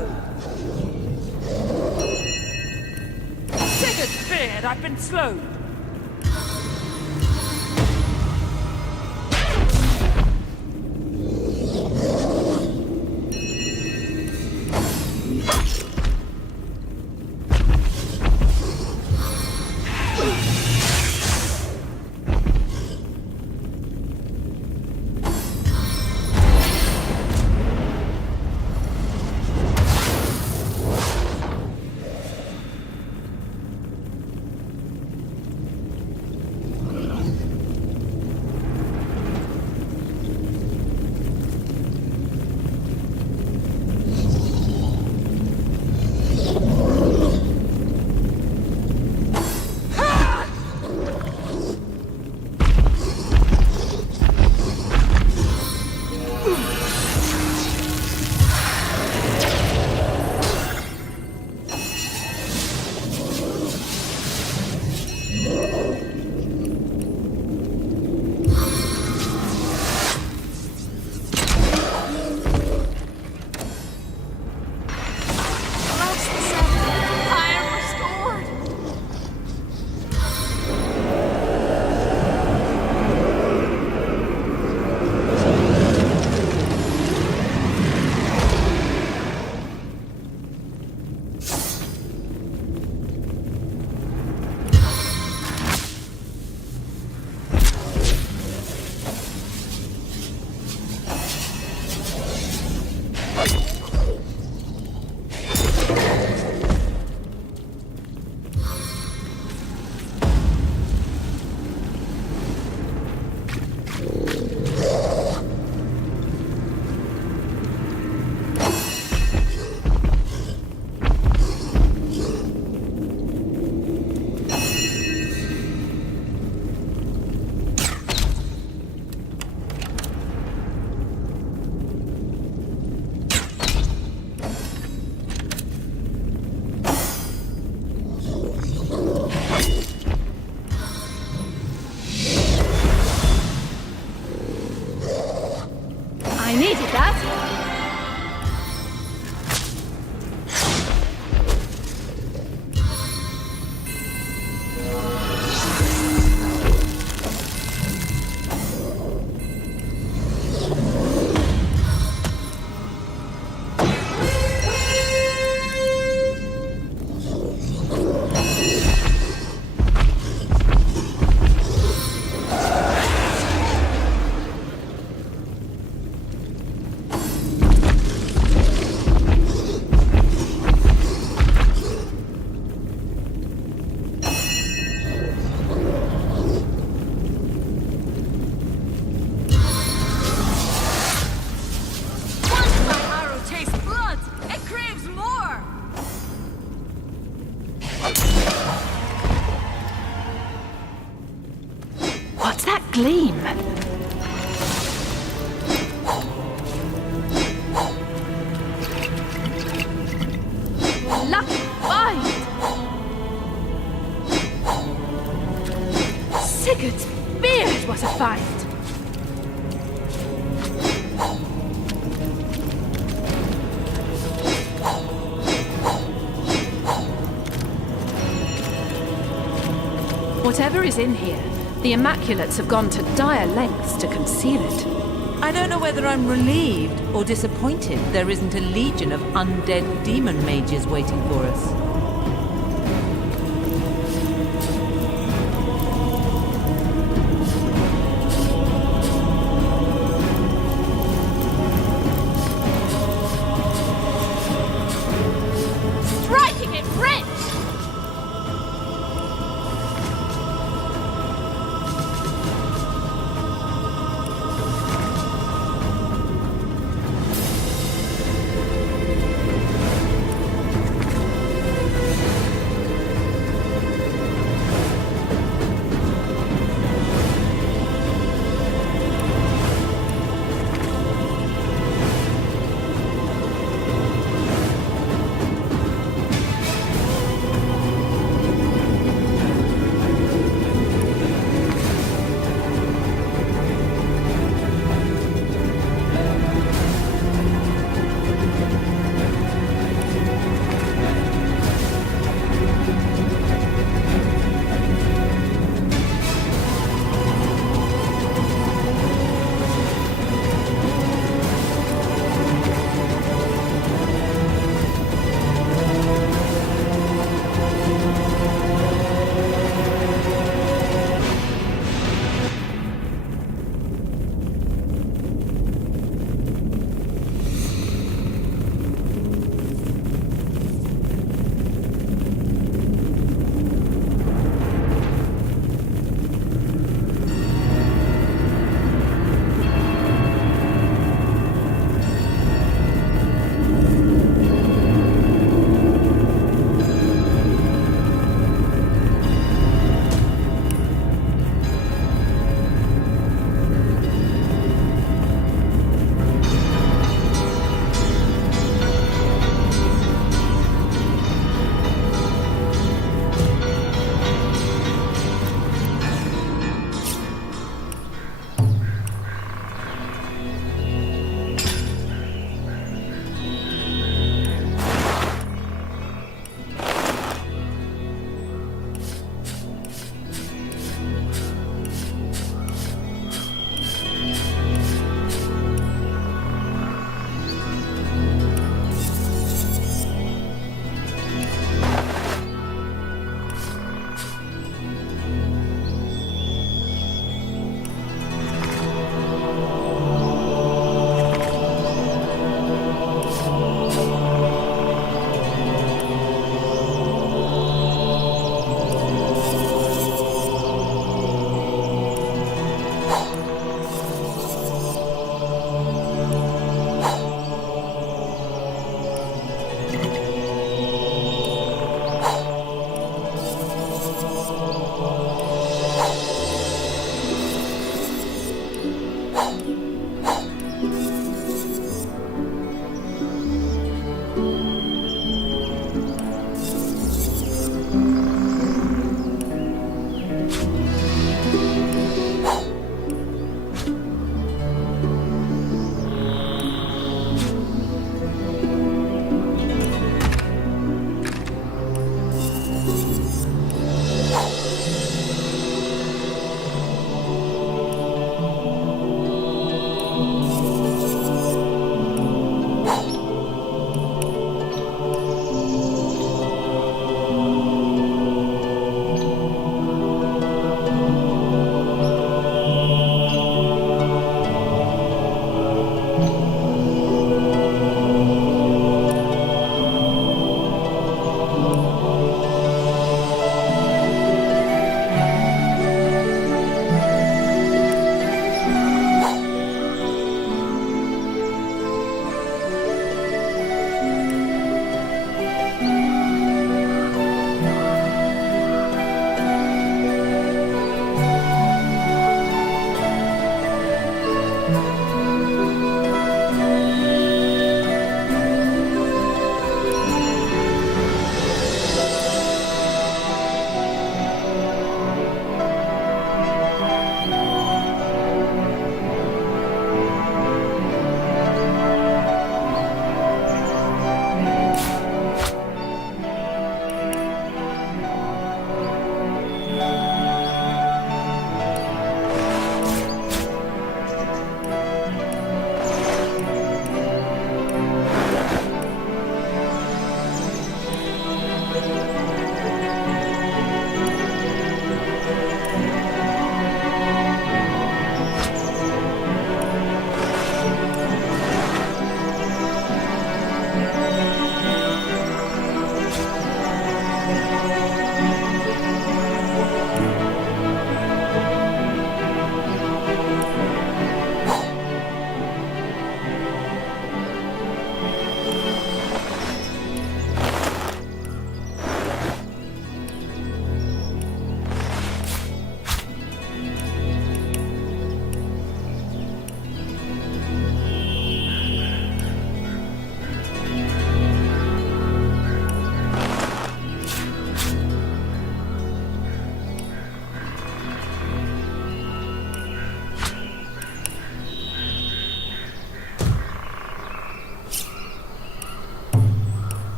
go! Sigurd's beard, I've been slowed. Gleam. Lucky find! Sigurd's beard was a find! Whatever is in here, the Immaculates have gone to dire lengths to conceal it. I don't know whether I'm relieved or disappointed there isn't a legion of undead demon mages waiting for us.